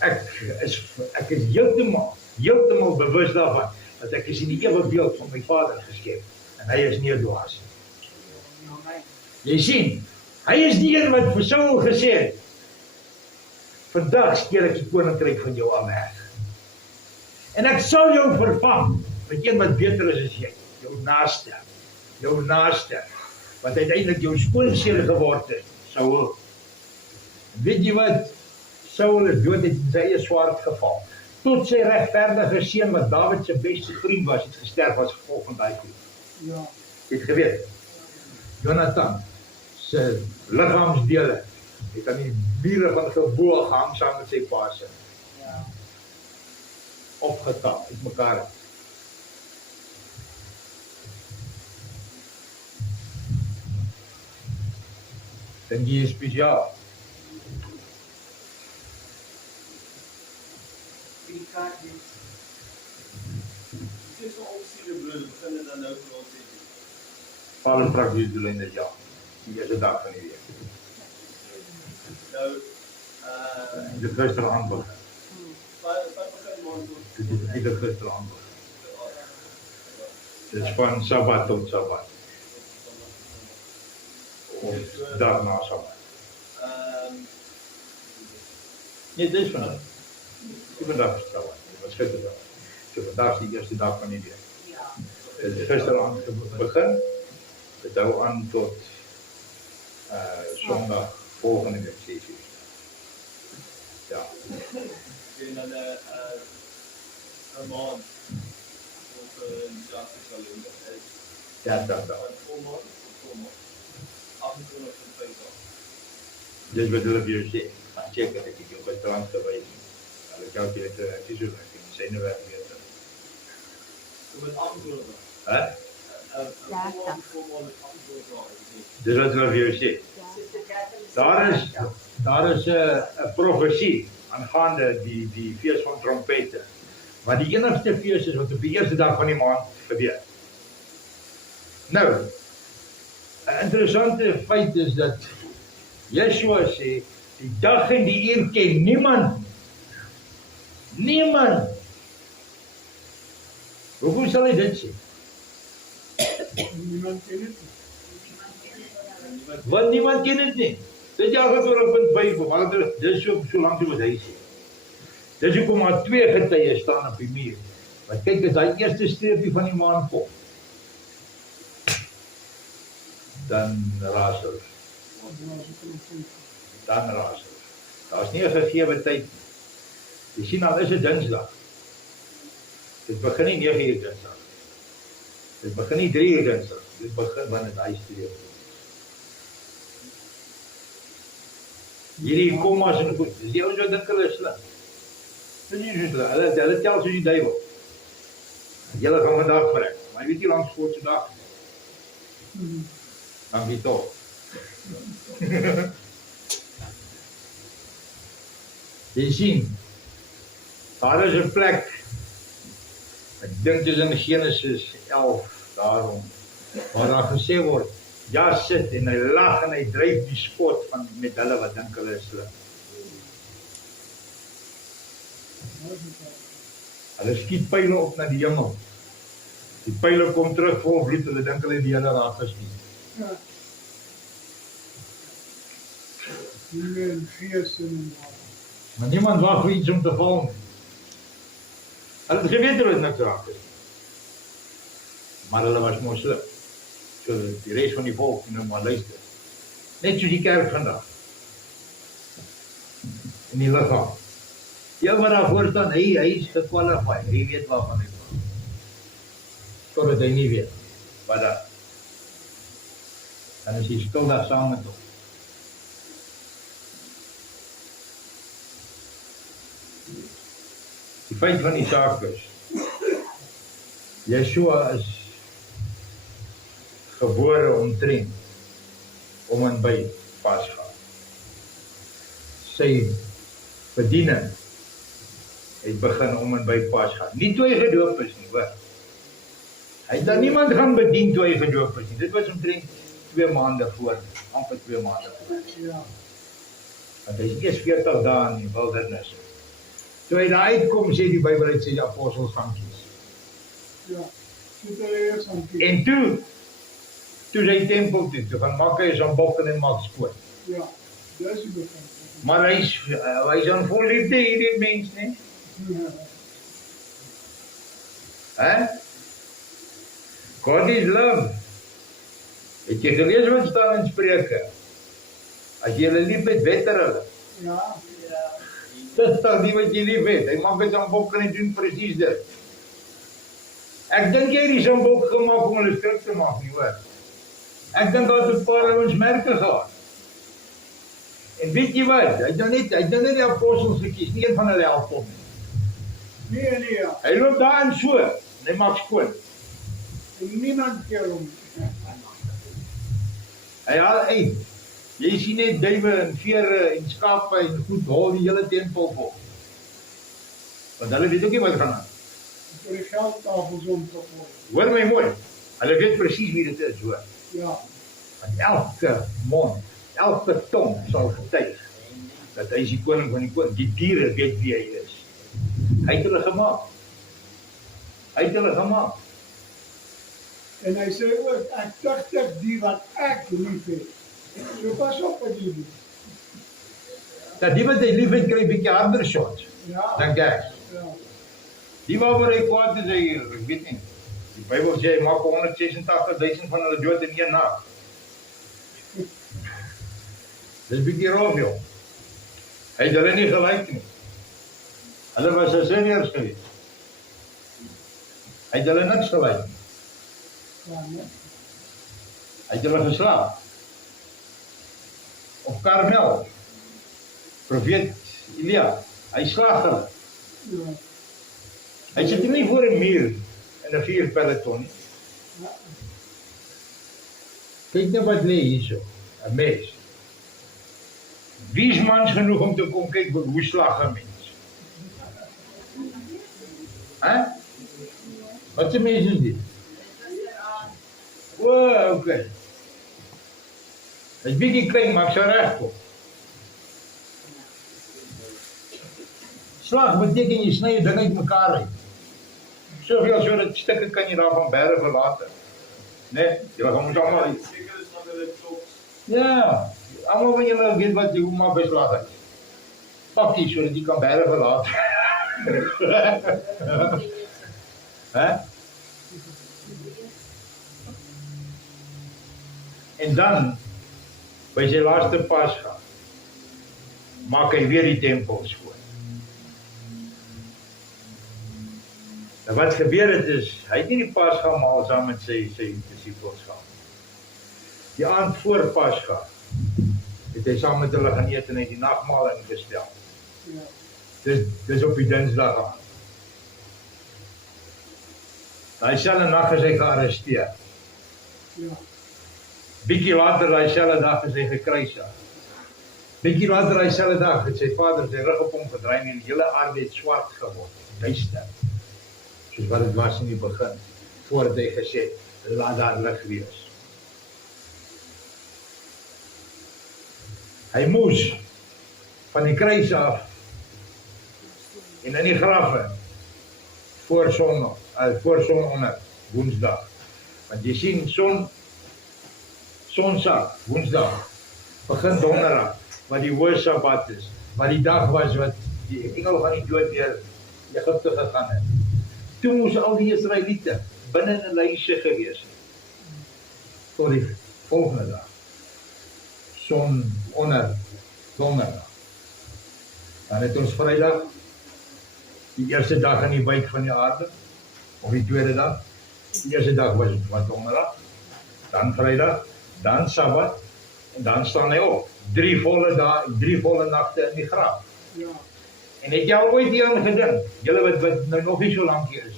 Ek is heeltemal bewus daarvan dat ek is in die ewebeeld van my Vader geskep en hy is nie 'n dwaas nie. Jy sien, hy is die een wat vir Saul gesê het, vandag skeer ek die koninkryk van jou af weg. En ek sal jou vervang met een wat beter is as jy, jou naaste, wat uiteindelik jou skoonseun geword het, Saul. Weet jy wat? Saul is dood, het in sy eie swaard geval. Tot sy regverdige seun wat Dawid se beste vriend was, het gesterf as gevolg van daai goed. Ja. Jy het geweet, Jonathan se liggaamsdele het aan die mure van Gilboa gehang saam met sy pa se. Opgetap uit mekaar. Dink jy is spesiaal? Dit is so opsiele broer, begin dit dan nou vir ons sê. Paulus praat hier doen in die ja. die eerste dag van die week. Nou, Dit gisteraand begin. wat begin maand doen? Dit is eintlik gisteraand begin. Dit is van Sabbat tot Sabbat. Of daarna Sabbat. Nee, dit is vandaag. Vandaag is Sabbat. Dit was gisterdag. So vandaag is die eerste dag van die week. Dit is gisteraand begin. Dit hou aan tot Sondag volgende week 6 uur. Ja. En dan 'n maand of 'n jaarkalender is. Ja, dat. Vol maand of vol maand. 28 en 50. Dis wat hulle vir jou sê. Maar seker dat ek jou gisteraand gewys het. Hulle kyk jy het visualiseer en syne werk weet. So met 28. Hè? Vol maand 28. Dis wat hulle vir jou sê. Daar is 'n profesie aangaande die fees van trompette. Maar die enigste fees is wat op die eerste dag van die maand gebeur. Nou, 'n interessante feit is dat Yeshua sê, die dag en die uur ken niemand. Niemand. Hoekom sal hy dit sê? Niemand ken het. Want niemand ken dit nie. Dit jy al oor op 'n Bybel, maar dis so lank so wat hy sê. Dis hoekom maar 2 getuies staan op die muur. Want kyk, as daai eerste streepie van die maan kom, dan raas hulle. Dan raas hulle. Daar's nie 'n gegeewe tyd nie. Jy sien al is dit Dinsdag. Dit begin nie 9 uur Dinsdag. Dit begin nie 3 uur Dinsdag. Dit begin wanneer hy streep. Hierdie kommas en goed. Dis die ouens wat dink hulle is slim. Dis nie soos hulle tel soos die duiwel. Julle gaan vandag vrek, maar jy weet nie langs voor se dag nie. Dankie tog. Jy sien, daar is 'n plek, ek dink dit is in Genesis 11, daarom, waar daar gesê word, ja sit en hy lag en hy dryf die spot van met hulle wat dink hulle is slim. Hulle skiet pyle op na die hemel. Die pyle kom terug vol bloed, hulle dink hulle die hele raad geskiet. Ja. Nie een fees en Maar niemand wag vir iets om te val nie. Hulle het geweet hulle het niks raak is. Maar hulle was mooi slim. So die res van die volk nou maar luister. Net soos die kerk vandag. In die liggaam. Die ou wat daar voor staan, hy is gekwalifiseer. Hy weet waarvan hy praat. Totdat hy nie weet wat dat. Dan is hy skuldig saam met hom. Die feit van die saak is, Yeshua is gebore omtrent om en by Pascha. Sy bediening het begin om en by Pascha. Nie toe hy gedoop is nie, hoor. Hy het dan niemand gaan bedien toe hy gedoop is nie. Dit was omtrent 2 maande voor, amper 2 maande voor. ja, Want hy is eers 40 dae in die wildernis. Toe hy daar uitkom, sê die Bybel het sy apostels gaan kies. ja. Soet hulle eers aan toe. En toe sy tempel toe gaan maak hy son bokken en maak skoon. Ja, dis die begin. Maar hy is aan vol liefde hierdie mens, nie? Ja, Hè? God is love. Het jy gelees wat staan in Spreuke? As jy hulle lief het, wetter hulle. ja, Dis dan nie wat jy lief het. Hy maak het aan bokken en doen precies dit. Ek dink jy het die sambok gemaak om hulle skrik te maak nie, hoor. Ek dink daar het 'n paar ouens merke gehad. En weet jy wat? Hy het nou net die apostels gekies, nie een van hulle help hom nie. nee, ja. Hy loop daar en so, en hy maak skoon. En niemand keer hom. Hy haal uit. Jy sien net duwe en vere en skape en goed, hol die hele tempel vol. Want hulle weet ook nie wat gaan aan. Voor die geldtafels om te gooien. Hoor my mooi. Hulle weet presies wie dit is, hoor. Ja, En elke mond, elke tong sal getuig dat hy is die koning van die koning. Die diere weet wie hy is. Hy het hulle gemaak. Hy het hulle gemaak. En hy sê ook, ek tuchtig die wat ek lief het. So pas op wat jy doen. Dat die wat hy lief het, kry 'n bietjie harder shots. Ja, Dink ek. ja. Die waaroor hy kwaad is, ek weet nie. Die Bybel sê hy maak 186.000 van hulle dood in een nag. Dis 'n bietjie rof, joh. Hy het hulle nie gelyk nie. Hulle was Assyriërs geweest. Hy het hulle niks gelyk nie. Ja, nee. Hy het hulle geslaag. Op Karmel, profeet Elia, hy slaag hulle. Ja. Hy sit nie voor 'n muur in 'n vuurpeloton nie. Ja. Kyk net wat lê hierso, 'n mes. Wie is mans genoeg om te kom kyk hoe slag 'n mens? Hè? Wat 'n mens is dit? O, okay. Hy is bietjie klein, maar ek sou regkom. Slag beteken jy sny 'n ding uit mekaar uit. Soveel sodat stukke kan jy daarvan bære vir later. Nee, jy gaan almal Seker is dat hulle chops. ja, almal van julle weet wat jy hoe maak beslag uit. Pakkie sodat jy kan bære vir later. Hè? En dan, by sy laaste Pasga, maak hy weer die tempel skoon. En wat gebeur het is, hy het nie die Pasga maal saam met sy disippels gehad. Die aand voor Pasga het hy saam met hulle gaan eet en hy het die nagmaal ingestel. Ja. Dis op die Dinsdag aan. Daai selfde nag is hy gearresteer. Ja. Bietjie later daai selfde dag is hy gekruisig. Bietjie later daai selfde dag het sy vader sy rug op hom gedraai en die hele aarde het swart geword, duister. Soos wat dit was in die begin, voordat hy gesê het, laat daar lig wees. Hy moes van die kruis af en in die graf voor sononder, Woensdag. Want jy sien, Sondag, Woensdag, begin Donderdag, wat die hoë Sabbat is, wat die dag was wat die engel van die dood deur Egipte gegaan het. Toe moes al die Israeliete binne in 'n lyse gewees het. Tot die volgende dag. Son onder Donderdag. Dan het ons Vrydag, die eerste dag in die buik van die aarde, of die tweede dag. Die eerste dag was Donderdag, dan Vrydag, dan Sabbat, en dan staan hy op. 3 volle dae, 3 volle nagte in die graf. Ja. En het jy al ooit hieraan gedink? Julle wat nou nog nie so lank hier is.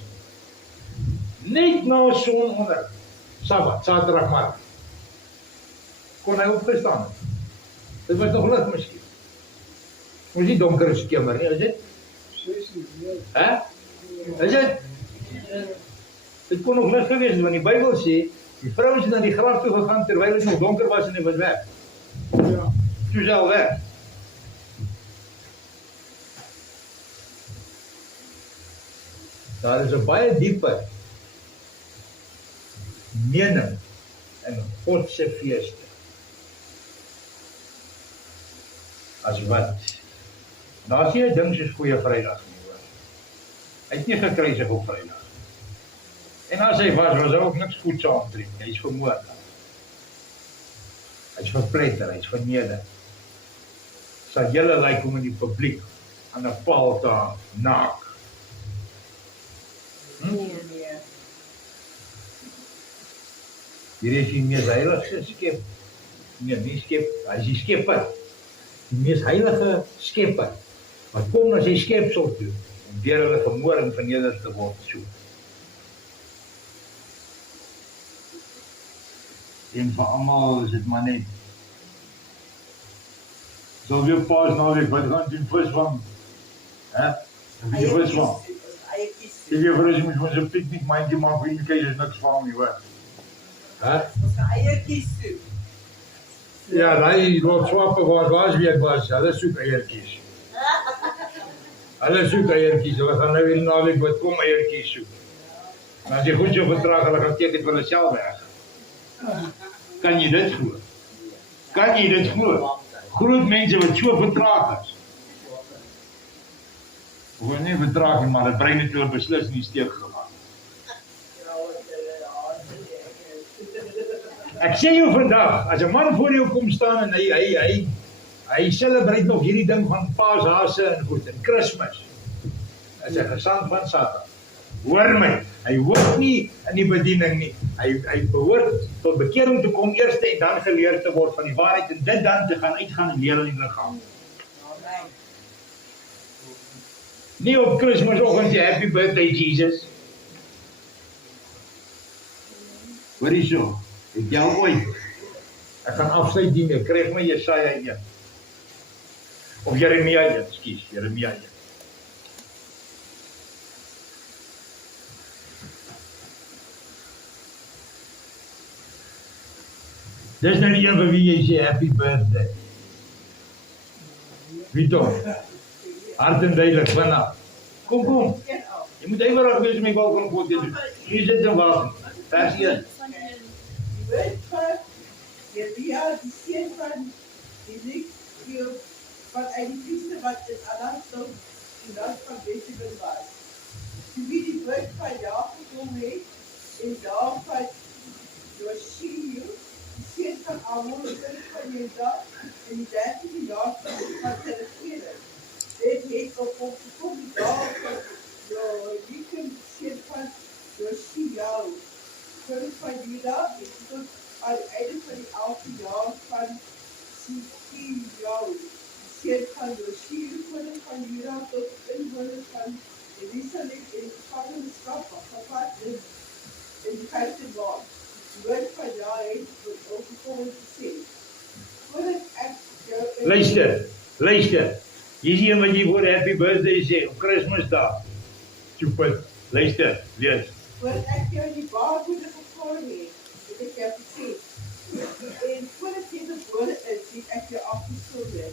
Net na son onder, Sabbat, Saterdagmiddag, kon hy opgestaan het. Dit was nog lig miskien. Ons nie donker is skemer nie, is dit? 6 uur, Hè? Is dit? Dit kon nog lig gewees het, want die Bybel sê, die vrouens het na die graf toe gegaan terwyl dit nog donker was en hy was weg. ja. Toe is hy al weg. Daar is 'n baie dieper mening in God se feeste as wat. Daar's nie 'n ding soos Goeie Vrydag nie, hoor. Hy het nie gekruisig op Vrydag. En as hy was hy ook niks goed saamtrek. Hy is vermoord. Hy is verpletter, hy is verneder. Sal julle lyk om in die publiek aan 'n paal te hang, naak. Nee. Hier is die mees heilige skep. Nee, nie skep, hy is die skepper. Die mees heilige skepper. Wat kom na sy skepsel toe om deur hulle vermoor en verneder te word so. En vir almal is dit maar net. Sal weer Paasnaweek, wat gaan doen visvang? Hè? Wie die visvang? Ek gee vir ons moet ons 'n piknik mandjie maak, wie kyk is niks vang nie, hoor. Hè? Ons gaan eiertjies soek. Ja, daai Lord Swappe wat laasweek was, hulle soek eiertjies. Hulle soek eiertjies, hulle gaan nou weer naweek wat kom eiertjies soek. En as jy goed so vertraag, hulle gaan teken vir hulle self weg. Kan jy dit glo? Kan jy dit glo? Groot mense wat so vertraag is. Hoor nie vertraag nie, maar dit bring net oor beslis nie steek gemaak. Ek sê jou vandag, as 'n man voor jou kom staan en hy celebrate nog hierdie ding van Paashase en goed en Kersfees. As 'n gesant van Satan. Hoor my, hy hoort nie in die bediening nie. Hy behoort tot bekering te kom eers en dan geleer te word van die waarheid en dit dan te gaan uitgaan en leer in die liggaam. Nie op Kersfeesoggend sê happy birthday Jesus. Hoor jy so? Ek jou ooit. Ek gaan afsluit hiermee. Kry my Jesaja 1. Of Jeremia 1, ekskuus, Jeremia 1. Dis nou die een vir wie jy sê happy birthday. Wie toch? Hard en duidelik, vanaf. Kom. Jy moet ywerig wees om die balkon voor te doen. Hier zit en wag. Vers 1. Die woord van Jesaja, die seun van Ezekiel, wat uit die priester wat in Anathoth die land van Jezebel was. Toe wie die woord van Jakob gekom het, en daarvan Josia, die seun van Amon, die seun van Juda, in die 13e jaar van sy regering. Dit het op hom gekom die dag van Joachim, die seun van Josia, koning van Juda, en tot aan die einde van die 11e jaar van Sikia, die seun van Josia, koning van Juda, tot inwoners van Jerusalem en die gevangenskap gevat in die 5de maand. Die woord van Jah het opgekom en gesê, voordat ek jou Luister. Hier is een wat jy voor happy birthday sê, op Kersmisdag. Stupid. Luister, lees. voordat ek jou in die baarmoeder gevorm het ek jou gesê, en voordat jy gebore is, het ek jou afgesonder.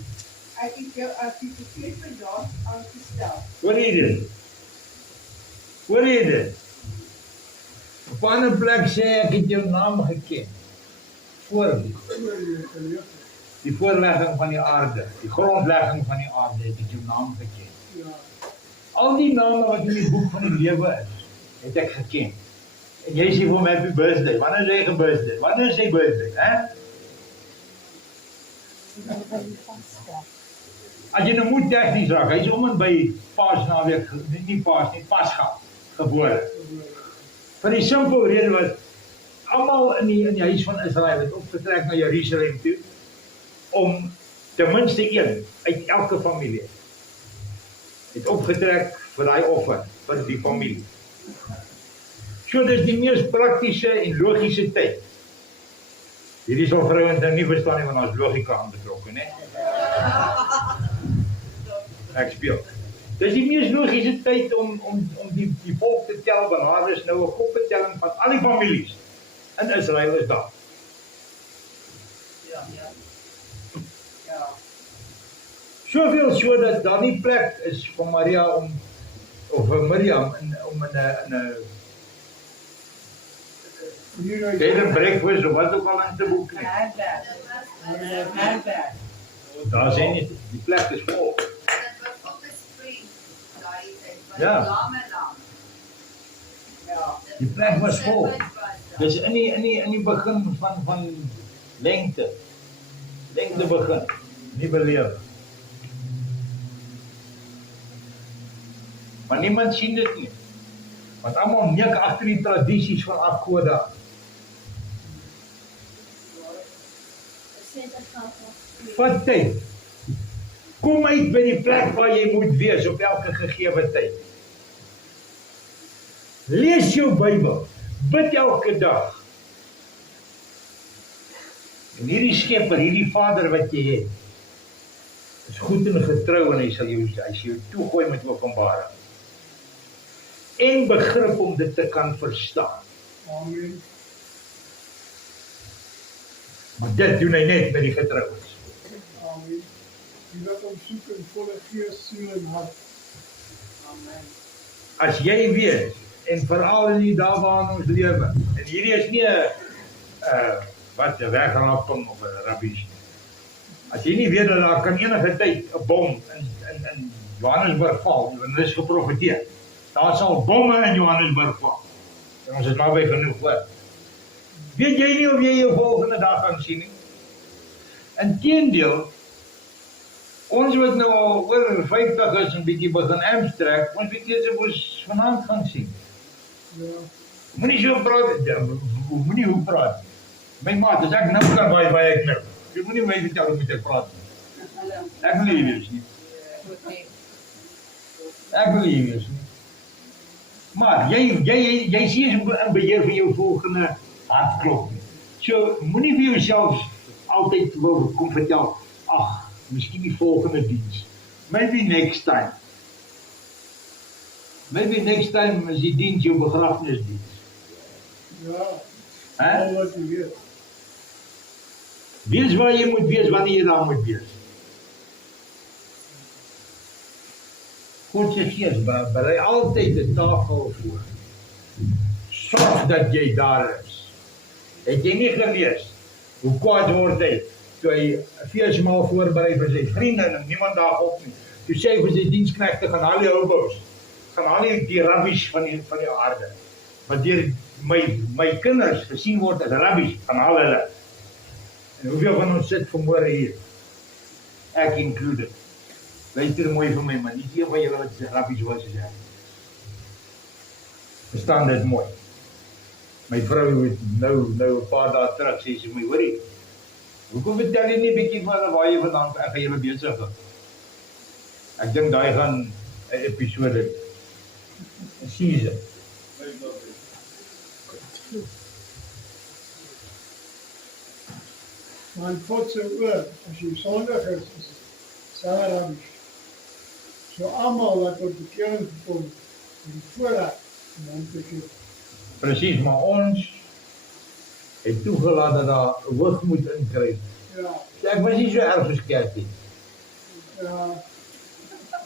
Ek het jou as die profeet van Jah aangestel. Hoor jy dit? Op 'n ander plek sê ek het jou naam geken. Die voorlegging van die aarde, die grondlegging van die aarde, het ek jou naam geken. Al die name wat in die boek van die lewe is, het ek geken. En jy sê vir hom happy birthday. Wanneer is hy birthday? Wanneer is hy birthday, hè? As jy nou moet tegnies raak, hy is om en by Paasnaweek, nie Pascha, gebore. Vir die simpel rede was, almal in die huis van Israel het opgetrek na Jerusalem toe, om ten minste een uit elke familie het opgetrek vir daai offer, vir die familie. So dis die mees praktiese en logiese tyd. Hierdie sal vrouens nou nie verstaan nie, want ons logika aan betrokke, né? Ek speel. Dis die mees logiese tyd om die volk te tel, want daar is nou 'n koptelling van al die families in Israel is daar. Soveel so dat daar nie plek is vir Maria of vir Miriam om in 'n bed and breakfast of wat ook al in te boek nie. Daar sê nie, die plek is vol. Ja. Die plek was vol. Dis in die begin van lengte. Lengte begin, nuwe lewe. Maar niemand sien dit nie. Want almal neek agter die tradisies van afgode aan. Vat tyd. Kom uit by die plek waar jy moet wees op elke gegewe tyd. Lees jou Bybel. Bid elke dag. En hierdie Skepper, hierdie Vader wat jy het, is goed en getrou en hy sal jou toegooi met openbaring. En begrip om dit te kan verstaan. Amen. Maar dit doen hy net met die getrouwens. Amen. Die wat hom soek in volle gees, siel en hart. As jy weet, en veral in die dae waarin ons lewe, en hierdie is nie 'n wat 'n wegrapping of 'n rubbish nie. As jy nie weet dat daar kan enige tyd 'n bom in Johannesburg val, want dit is geprofeteer. Daar sal bomme in Johannesburg val. En ons is naby genoeg hoor. Weet jy nie of jy jou volgende dag gaan sien nie? Inteendeel, ons wat nou al oor 50 is en bietjie begin Amstrek, ons weet jy se moes vanaand gaan sien. Ja. Moenie so praat, moenie hoe praat. My maat, as ek nou kan waar ek nou. Jy moenie my vertel hoe moet ek praat nie. Ek wil nie wees nie. Ek wil nie wees nie. Maar jy sien in beheer van jou volgende hartklop nie. So moenie vir jouself altyd wil kom vertel, ag, miskien die volgende diens. Maybe next time. Maybe next time is die diens jou begrafnisdiens. Ja. Hè? Al wat jy weet. Wees waar jy moet wees, wanneer jy daar moet wees. God se gees berei altyd 'n tafel voor. Sorg dat jy daar is. Het jy nie gelees hoe kwaad word hy toe hy 'n feesmaal voorberei vir sy vriende en niemand daar op nie. Toe sê hy vir sy diensknegte, gaan haal die hobos, gaan haal die rubbish van die aarde. Want deur my kinders gesien word as rubbish, gaan haal hulle. En hoeveel van ons sit vanmôre hier? Ek included. Luister mooi vir my man, nie een van julle wat sê rubbish was as ek. Verstaan dit mooi. My vrou het nou 'n paar dae terug sê sy my, hoorie, hoekom vertel jy nie bietjie van waar jy vandaan ek gaan julle besig hou? Ek dink daai gaan 'n episode 'n season. Maar in God se woord, as jy sondig is sal rubbish. So almal wat tot bekering gekom het, het die voorraad om hom te gee. Presies, maar ons het toegelaat dat daar 'n hoogmoed inkruip. Ja, Ek was nie so erg verskerp nie. ja,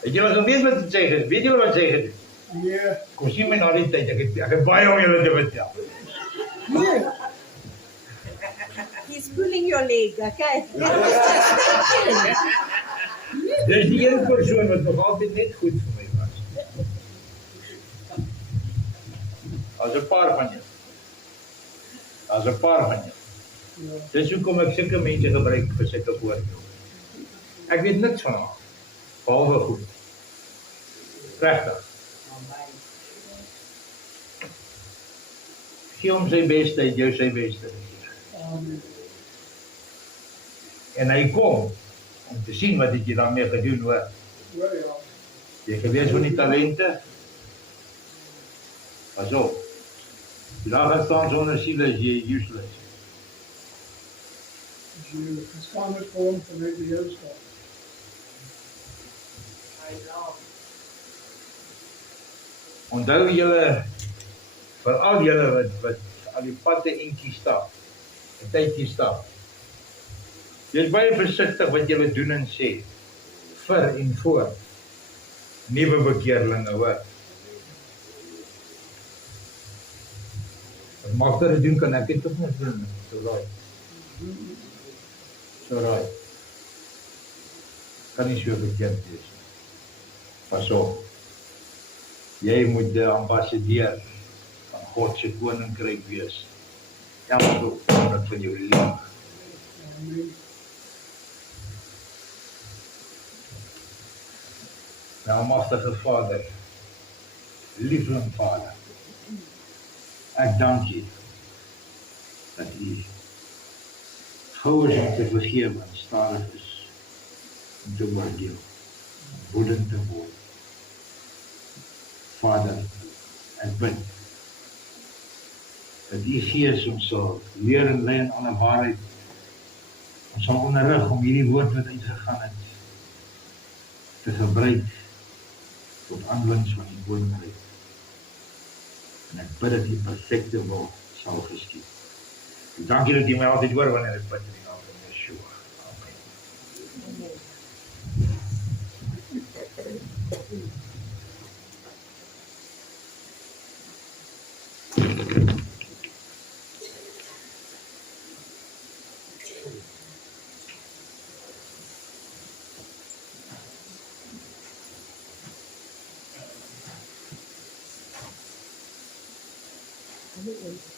Het julle geweet wat dit sê het? Weet julle wat sê het? nee, Kom sien my na die tyd, ek het baie om julle te vertel. nee. He's pulling your leg, okay? Dis die een persoon wat nog altyd net goed vir my was. Daar's 'n paar van julle. Daar's 'n paar van julle. Ja. Dis hoekom ek sulke mense gebruik vir sulke voorbeelde. Ek weet niks van haar, behalwe goed. Regtig. Gee hom sy beste, hy jou sy beste. Amen. En hy kom om te sien wat het jy daarmee gedoen hoor. Hoor ja. Jy gewees van die talente. Pas op. Die dag gaan staan sonder siele is jy useless. As jy gestaan het vir hom vanuit die Heerskap. Onthou julle, veral julle wat al die padte eentjie stap, 'n tydjie stap. Wees baie versigtig wat julle doen en sê, vir en voor nuwe bekeerlinge hoor. Wat Magda doen kan ek dit ook net doen, so raai. So raai. Kan nie so verkeerd wees. Pas op. Jy moet die ambassadeur van God se koninkryk wees. Elke oomblik van jou lewe. Amen. My almagtige Vader, liefling Vader, ek dank U dat U gou is om te vergewe en stadig is om te oordeel, woedend te word. Vader, ek bid dat die Gees ons sal leer en lei in alle waarheid. Ons sal onderrig om hierdie woord wat uitgegaan het te gebruik tot aanwinst van die koninkryk. En ek bid dat die perfekte wil sal geskied. Dankie dat jy my altyd hoor wanneer ek bid in die naam van Yeshua. Amen.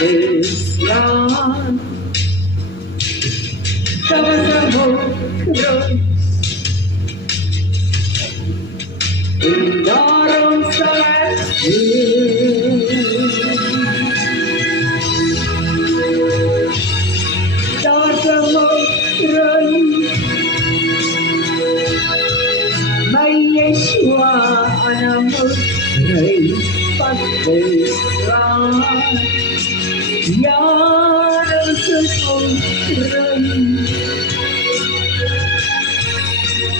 is land. Daar was 'n hoogkruis en daarom sal ek wees. Daar was 'n hoogkruis, my Yeshua aan 'n hoogkruis vasgeslaan. Ja, dit is hoogkruis.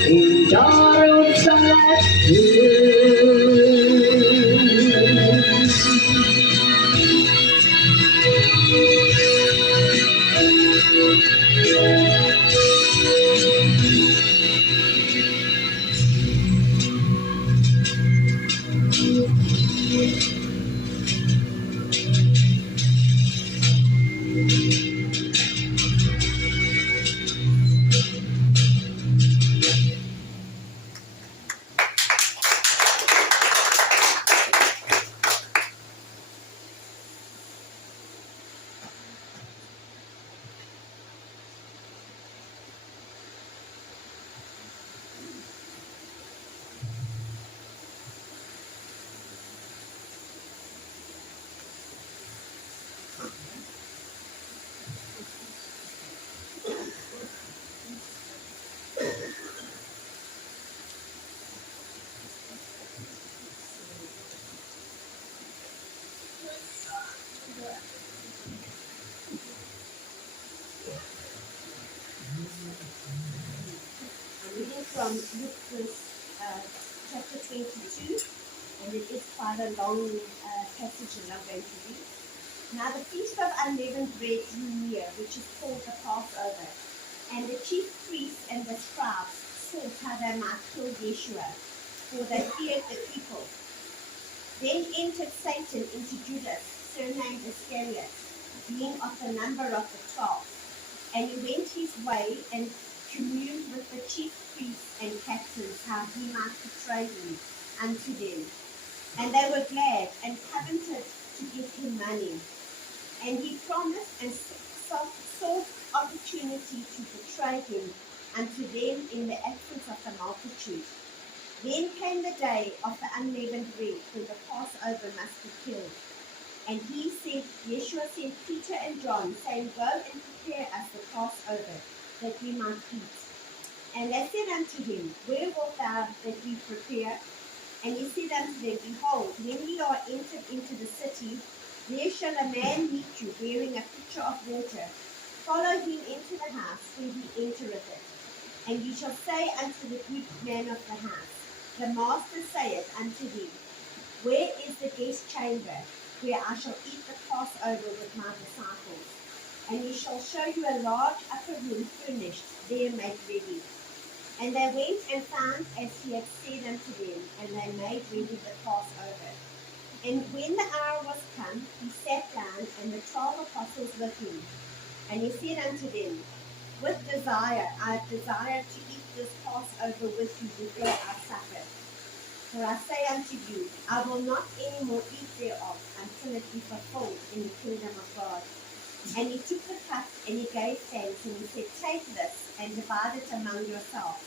En daarom sal ek wees. I'm reading from Luke chapter 22, and it is quite a long passage that I'm going to read. Now the feast of unleavened bread drew near, which is called the Passover, and the chief priests and the scribes sought how they might kill Yeshua, for they feared the people. Then entered Satan into Judas, surnamed Iscariot, being of the number of the 12. And he went his way and communed with the chief priests and captains how he might betray him unto them. And they were glad and covenanted to give him money. And he promised and sought opportunity to betray him unto them in the absence of the multitude. Then came the day of the unleavened bread, when the Passover must be killed. And Yeshua sent Peter and John, saying, Go and prepare us the Passover, that we might eat. And they said unto him, Where wilt thou that we prepare? And he said unto them, Behold, when ye are entered into the city, there shall a man meet you, bearing a pitcher of water. Follow him into the house where he entereth it. And ye shall say unto the good man of the house, The master saith unto thee, Where is the guest chamber, where I shall eat the Passover with my disciples? And he shall show you a large upper room furnished, there made ready. And they went and found as he had said unto them, and they made ready the Passover. And when the hour was come, he sat down, and the 12 apostles with him. And he said unto them, With desire I desire to eat this Passover with you before I suffer. For I say unto you, I will not any more eat thereof until it be fulfilled in the kingdom of God. And he took the cup, and he gave thanks, and he said, Take this, and divide it among yourselves.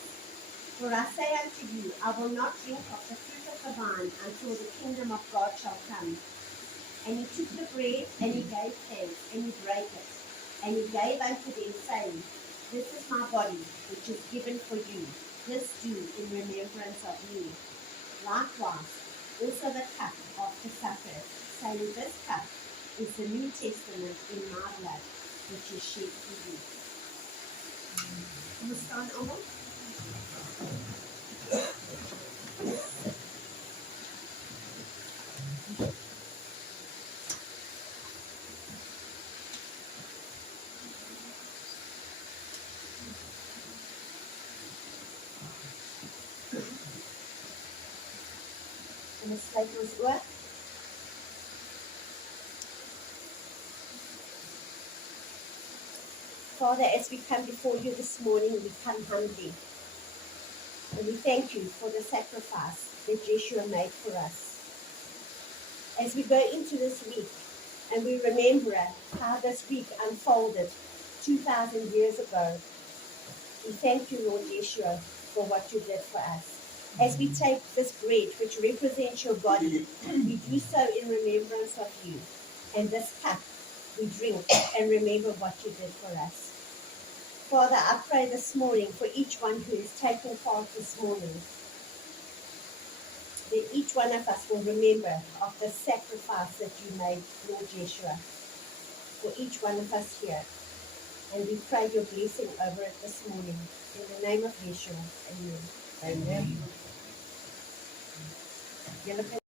For I say unto you, I will not drink of the fruit of the vine until the kingdom of God shall come. And he took the bread, and he gave thanks, and he brake it. And he gave unto them, saying, This is my body, which is given for you. This do in remembrance of me. Likewise, also the cup after supper, saying, This cup is the New Testament in my blood, which is shed for you. Kom ons staan almal. En ons sluit ons oor. Father, as we come before you this morning, we come humbly. And we thank you for the sacrifice that Yeshua made for us. As we go into this week, And we remember how this week unfolded 2,000 years ago. We thank you, Lord Yeshua, for what you did for us. As we take this bread, which represents your body, we do so in remembrance of you. And this cup, we drink and remember what you did for us. Father, I pray this morning for each one who is taking part this morning, that each one of us will remember of the sacrifice that you made, Lord Yeshua, for each one of us here. And we pray your blessing over it this morning. In the name of Yeshua, amen. Amen. Julle kan